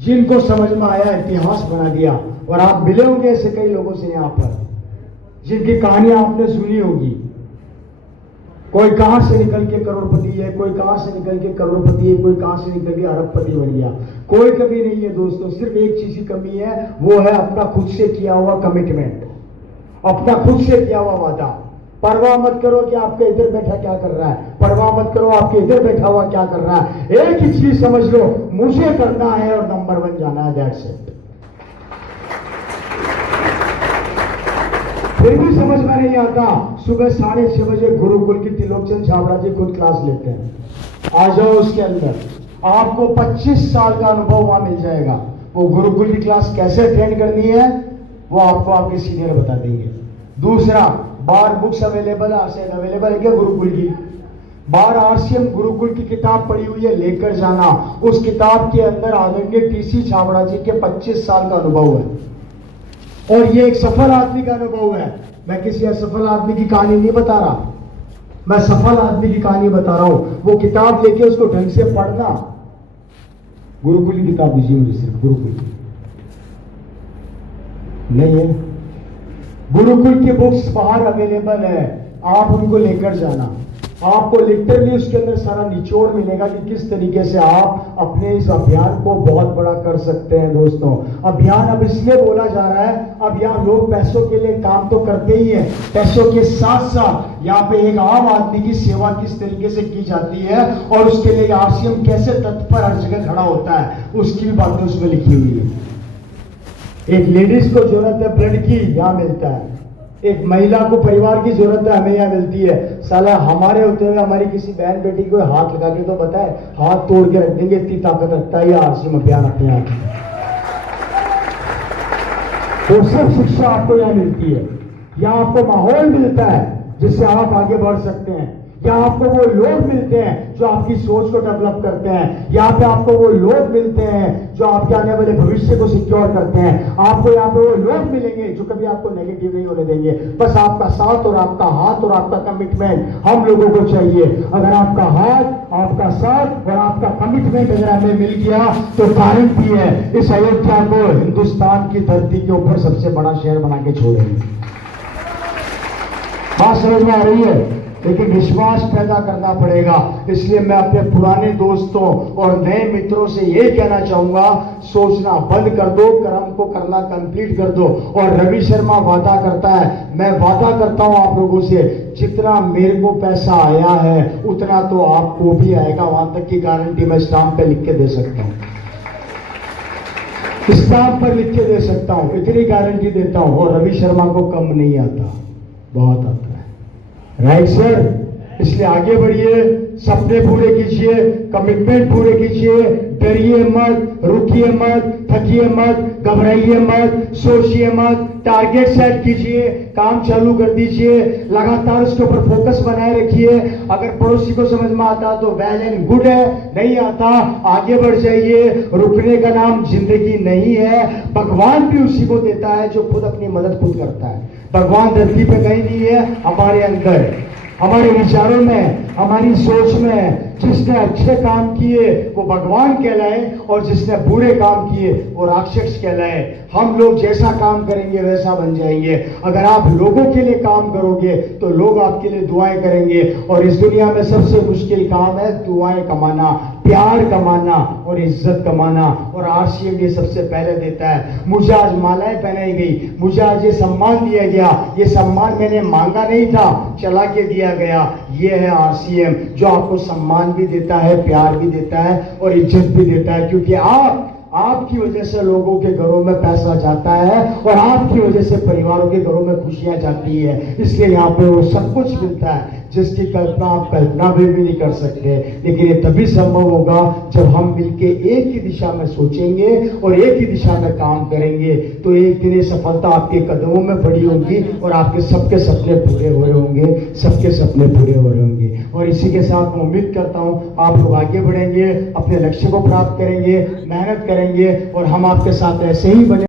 जिनको समझ में आया इतिहास बना दिया। और आप मिले होंगे ऐसे कई लोगों से यहाँ पर जिनकी कहानियां आपने सुनी होगी। कोई कहां से निकल के करोड़पति है, कोई कहां से निकल के करोड़पति है, कोई कहां से निकल के अरबपति बन गया। कोई कमी नहीं है दोस्तों, सिर्फ एक चीज की कमी है, वो है अपना खुद से किया हुआ कमिटमेंट, अपना खुद से किया हुआ वादा। परवाह मत करो कि आपके इधर बैठा क्या कर रहा है, परवाह मत करो आपके इधर बैठा हुआ क्या कर रहा है। एक ही चीज समझ लो, मुझे करना है और नंबर 1 जाना है, दैट्स इट। फिर भी समझ में नहीं आता, सुबह 6:30 बजे गुरुकुल की त्रिलोकचंद छाबड़ा जी खुद क्लास लेते हैं। आ जाओ उसके अंदर, आपको 25 साल का अनुभव वहां मिल जाएगा। वो गुरुकुल की क्लास कैसे अटेंड करनी है वो आपको आपके सीनियर बता देंगे। दूसरा, बार बुक्स अवेलेबल है क्या गुरुकुल की? बार आरसीएम गुरुकुल की किताब पड़ी हुई है, लेकर जाना। उस किताब के अंदर आदरणीय टीसी छाबड़ा जी के 25 साल का अनुभव है, और ये एक सफल आदमी का अनुभव है। मैं किसी असफल आदमी की कहानी नहीं बता रहा, मैं सफल आदमी की कहानी बता रहा हूं। वो किताब लेके उसको ढंग से पढ़ना। गुरुकुल की किताब दीजिए मुझे, सिर्फ गुरुकुल की नहीं है। गुरुकुल की बुक्स बाहर अवेलेबल है, आप उनको लेकर जाना। आपको लिटरली उसके अंदर सारा निचोड़ मिलेगा कि किस तरीके से आप अपने इस अभियान को बहुत बड़ा कर सकते हैं। दोस्तों, अभियान अब इसलिए बोला जा रहा है, अब यहाँ लोग पैसों के लिए काम तो करते ही हैं, पैसों के साथ साथ यहाँ पे एक आम आदमी की सेवा किस तरीके से की जाती है और उसके लिए आरसीएम कैसे तत्पर हर जगह खड़ा होता है, उसकी भी बातें उसमें लिखी हुई है। एक लेडीज को जरूरत है ब्लड की, यहाँ मिलता है। एक महिला को परिवार की जरूरत है, हमें यहाँ मिलती है। साला हमारे होते हुए हमारी किसी बहन बेटी को हाथ लगा के तो बताए, हाथ तोड़ के रख देंगे, इतनी ताकत रखता है आरसीएम अभियान अपने यहाँ। तो सब शिक्षा आपको यहाँ मिलती है, यहाँ आपको माहौल मिलता है जिससे आप आगे बढ़ सकते हैं। यहाँ आपको वो लोग मिलते हैं जो आपकी सोच को डेवलप करते हैं। यहाँ पे आपको वो लोग मिलते हैं जो आपके आने वाले भविष्य को सिक्योर करते हैं। आपको यहाँ पे वो लोग मिलेंगे जो कभी आपको नेगेटिव नहीं होने देंगे। बस आपका साथ और आपका हाथ और आपका कमिटमेंट हम लोगों को चाहिए। अगर आपका हाथ, आपका साथ और आपका कमिटमेंट अगर हमें मिल गया तो गारंटी है इस अयोध्या को हिंदुस्तान की धरती के ऊपर सबसे बड़ा शहर बना के छोड़ेंगे। बात समझ में आ रही है? लेकिन विश्वास पैदा करना पड़ेगा। इसलिए मैं अपने पुराने दोस्तों और नए मित्रों से ये कहना चाहूंगा, सोचना बंद कर दो, कर्म को करना कंप्लीट कर दो। और रवि शर्मा वादा करता है, मैं वादा करता हूं आप लोगों से, जितना मेरे को पैसा आया है उतना तो आपको भी आएगा। वहां तक की गारंटी मैं स्टाम्प पे लिख के दे सकता हूं, स्टाम्प पर लिख के दे सकता हूं, इतनी गारंटी देता हूं। और रवि शर्मा को कम नहीं आता, बहुत आता है। Right sir? इसलिए आगे बढ़िए, सपने पूरे कीजिए, कमिटमेंट पूरे कीजिए, डरिए मत, रुकिए मत, थकिए मत, घबराइए मत, सोचिए मत, टारगेट सेट कीजिए, काम चालू कर दीजिए, लगातार उसके ऊपर फोकस बनाए रखिए। अगर पड़ोसी को समझ में आता तो वेल एंड गुड है, नहीं आता आगे बढ़ जाइए। रुकने का नाम जिंदगी नहीं है। भगवान भी उसी को देता है जो खुद अपनी मदद खुद करता है। भगवान धरती पे कहीं नहीं है, हमारे अंदर, हमारे विचारों में, हमारी सोच में। जिसने अच्छे काम किए वो भगवान कहलाए और जिसने बुरे काम किए वो राक्षस कहलाए। हम लोग जैसा काम करेंगे वैसा बन जाएंगे। अगर आप लोगों के लिए काम करोगे तो लोग आपके लिए दुआएं करेंगे। और इस दुनिया में सबसे मुश्किल काम है दुआएं कमाना, प्यार कमाना और इज्जत कमाना। और आरसीएम ये सबसे पहले देता है। मुझे आज मालाएं पहनाई गई, मुझे आज ये सम्मान दिया गया। ये सम्मान मैंने मांगा नहीं था, चला के दिया गया। ये है आरसीएम जो आपको सम्मान भी देता है, प्यार भी देता है और इज्जत भी देता है। क्योंकि आपकी वजह से लोगों के घरों में पैसा जाता है और आपकी वजह से परिवारों के घरों में खुशियां जाती है। इसलिए यहाँ पे वो सब कुछ मिलता है। जिसकी कल्पना आप कल्पना भी नहीं कर सकते। लेकिन ये तभी संभव होगा जब हम मिलके एक ही दिशा में सोचेंगे और एक ही दिशा में काम करेंगे। तो एक दिन ये सफलता आपके कदमों में पड़ी होगी और आपके सबके सपने पूरे हो रहे होंगे, सबके सपने पूरे हो रहे होंगे। और इसी के साथ मैं उम्मीद करता हूँ आप लोग आगे बढ़ेंगे, अपने लक्ष्य को प्राप्त करेंगे, मेहनत करेंगे और हम आपके साथ ऐसे ही बने